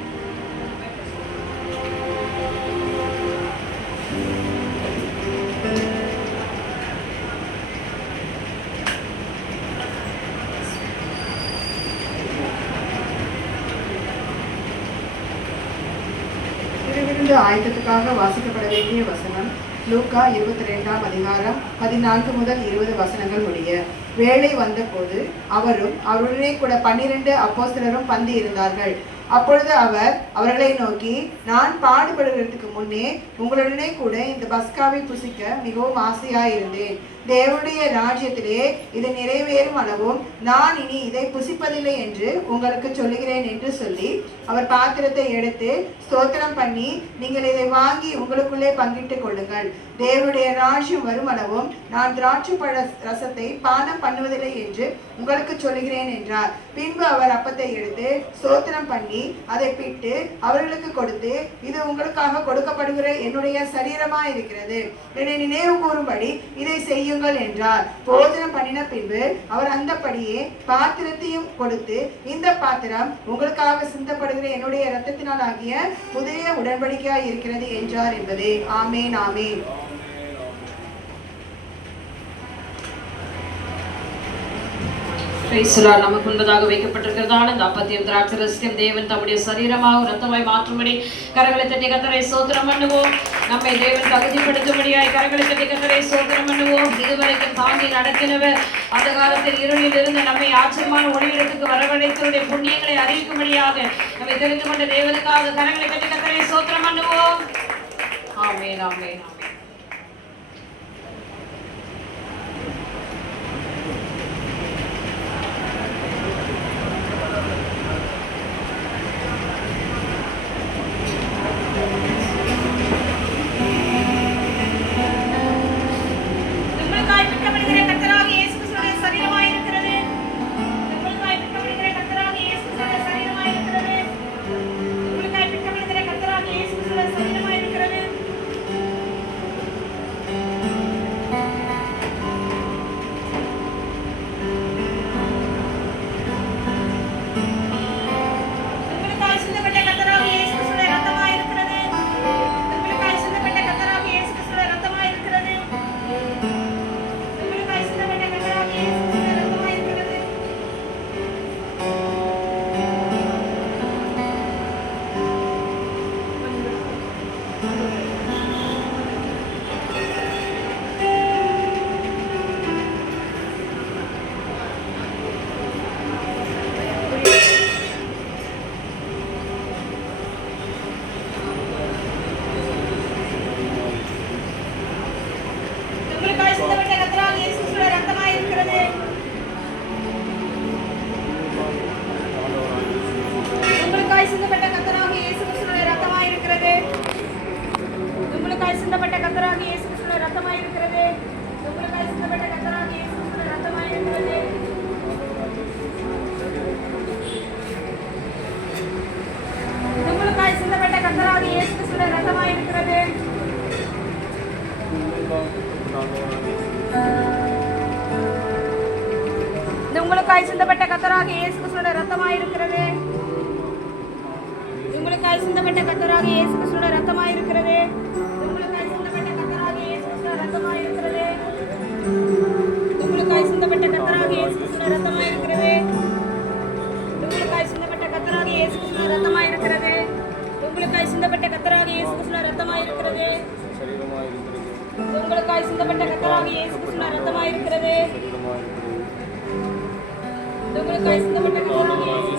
திருவிருந்து ஆயத்தத்துக்காக வாசிக்கப்பட வேண்டிய வசனம் லூக்கா 22ஆம் அதிகாரம் 14 முதல் 20 வசனங்கள் முடிய. வேளை வந்தபோது அவரும் அவருடனே கூட 12 அப்போஸ்தலரும் பந்தி இருந்தார்கள். அப்பொழுது அவர் அவர்களை நோக்கி, நான் பாடுபடுகிறதுக்கு முன்னே உங்களுடனே கூட இந்த பஸ்காவை புசிக்க மிகவும் ஆசையாயிருந்தேன். தேவனுடைய ராஜ்யத்திலே இது நிறைவேறும் அளவும் நான் இனி இதை புசிப்பதில்லை என்று உங்களுக்கு சொல்லுகிறேன் என்று சொல்லி அவர் பாத்திரத்தை எடுத்து ஸ்தோத்திரம் பண்ணி, நீங்கள் இதை வாங்கி உங்களுக்குள்ளே பங்கிட்டுக் கொள்ளுங்கள். தேவனுடைய ராஜ்யம் வரும் அளவும் நான் திராட்சை பழ ரசத்தை பானம் பண்ணுவதில்லை என்று உங்களுக்கு சொல்லுகிறேன் என்றார். பின்பு அவர் அப்பத்தை எடுத்து ஸ்தோத்திரம் பண்ணி அதை பிட்டு அவர்களுக்கு கொடுத்து, இது உங்களுக்காக கொடுக்கப்படுகிற என்னுடைய சரீரமா இருக்கிறது, என்னை நினைவு கூறும்படி இதை செய்யுங்கள் என்றார். போஜனம் பண்ணின பின்பு அவர் அந்தபடியே பாத்திரத்தையும் கொடுத்து, இந்த பாத்திரம் உங்களுக்காக சிந்தப்படுகிற என்னுடைய இரத்தத்தினால் ஆகிய புதிய உடன்படிக்கையாய் இருக்கிறது என்றார் என்பதே. ஆமேன் ஆமேன். நமக்கு முன்பதாக வைக்கப்பட்டிருக்கிறதான இந்த அப்பத்தையும் திராட்சை ரசத்தையும் தேவன் தம்முடைய சரீரமாக ரத்தமாய் மாற்றும்படி கரங்களை தட்டி கர்த்தரை ஸ்தோத்திரம் பண்ணுவோம். நம்மை தேவன் தகுதிப்படுத்தும்படியாய் கரங்களை தட்டி கர்த்தரை ஸ்தோத்திரம் பண்ணுவோம். இதுவரைக்கும் தாங்கி நடத்தினவர் அந்த காலத்தில் இருளில் இருந்து நம்மை ஆச்சரியமான ஒளியிடத்துக்கு வரவழைத்தவருடைய புண்ணியங்களை அறிவிக்கும்படியாக நம்மை தெரிந்து கொண்ட தேவனுக்காக கரங்களை தட்டி கர்த்தரை ஸ்தோத்திரம் பண்ணுவோம். ஆமென் ஆமென் ஆமென். உங்களுக்காய் சிந்தப்பட்ட கர்த்தராகிய இயேசு கிறிஸ்துவின் இரத்தமாய் இருக்கிறது. உங்களுக்காய் சிந்தப்பட்ட கர்த்தராகிய இயேசு கிறிஸ்துவின் இரத்தமாய் இருக்கிறது. உங்களுக்காய் சிந்தப்பட்ட கர்த்தராகிய இயேசு கிறிஸ்துவின் இரத்தமாய் இருக்கிறது. உங்களுக்காய் சிந்தப்பட்ட கர்த்தராகிய இயேசு கிறிஸ்துவின் இரத்தமாய் இருக்கிறது. உங்களுக்காய் சிந்தப்பட்ட கர்த்தராகிய இயேசு கிறிஸ்துவின் இரத்தமாய் இருக்கிறது. உங்களுக்காய் சிந்தப்பட்ட கர்த்தராகிய இயேசு கிறிஸ்துவின் இரத்தமாய் இருக்கிறது. உங்களுக்காய் சிந்தப்பட்ட கர்த்தராகிய இயேசு கிறிஸ்துவின் இரத்தமாய் இருக்கிறது. உங்களுக்காய் சிந்தப்பட்ட கர்த்தராகிய இயேசு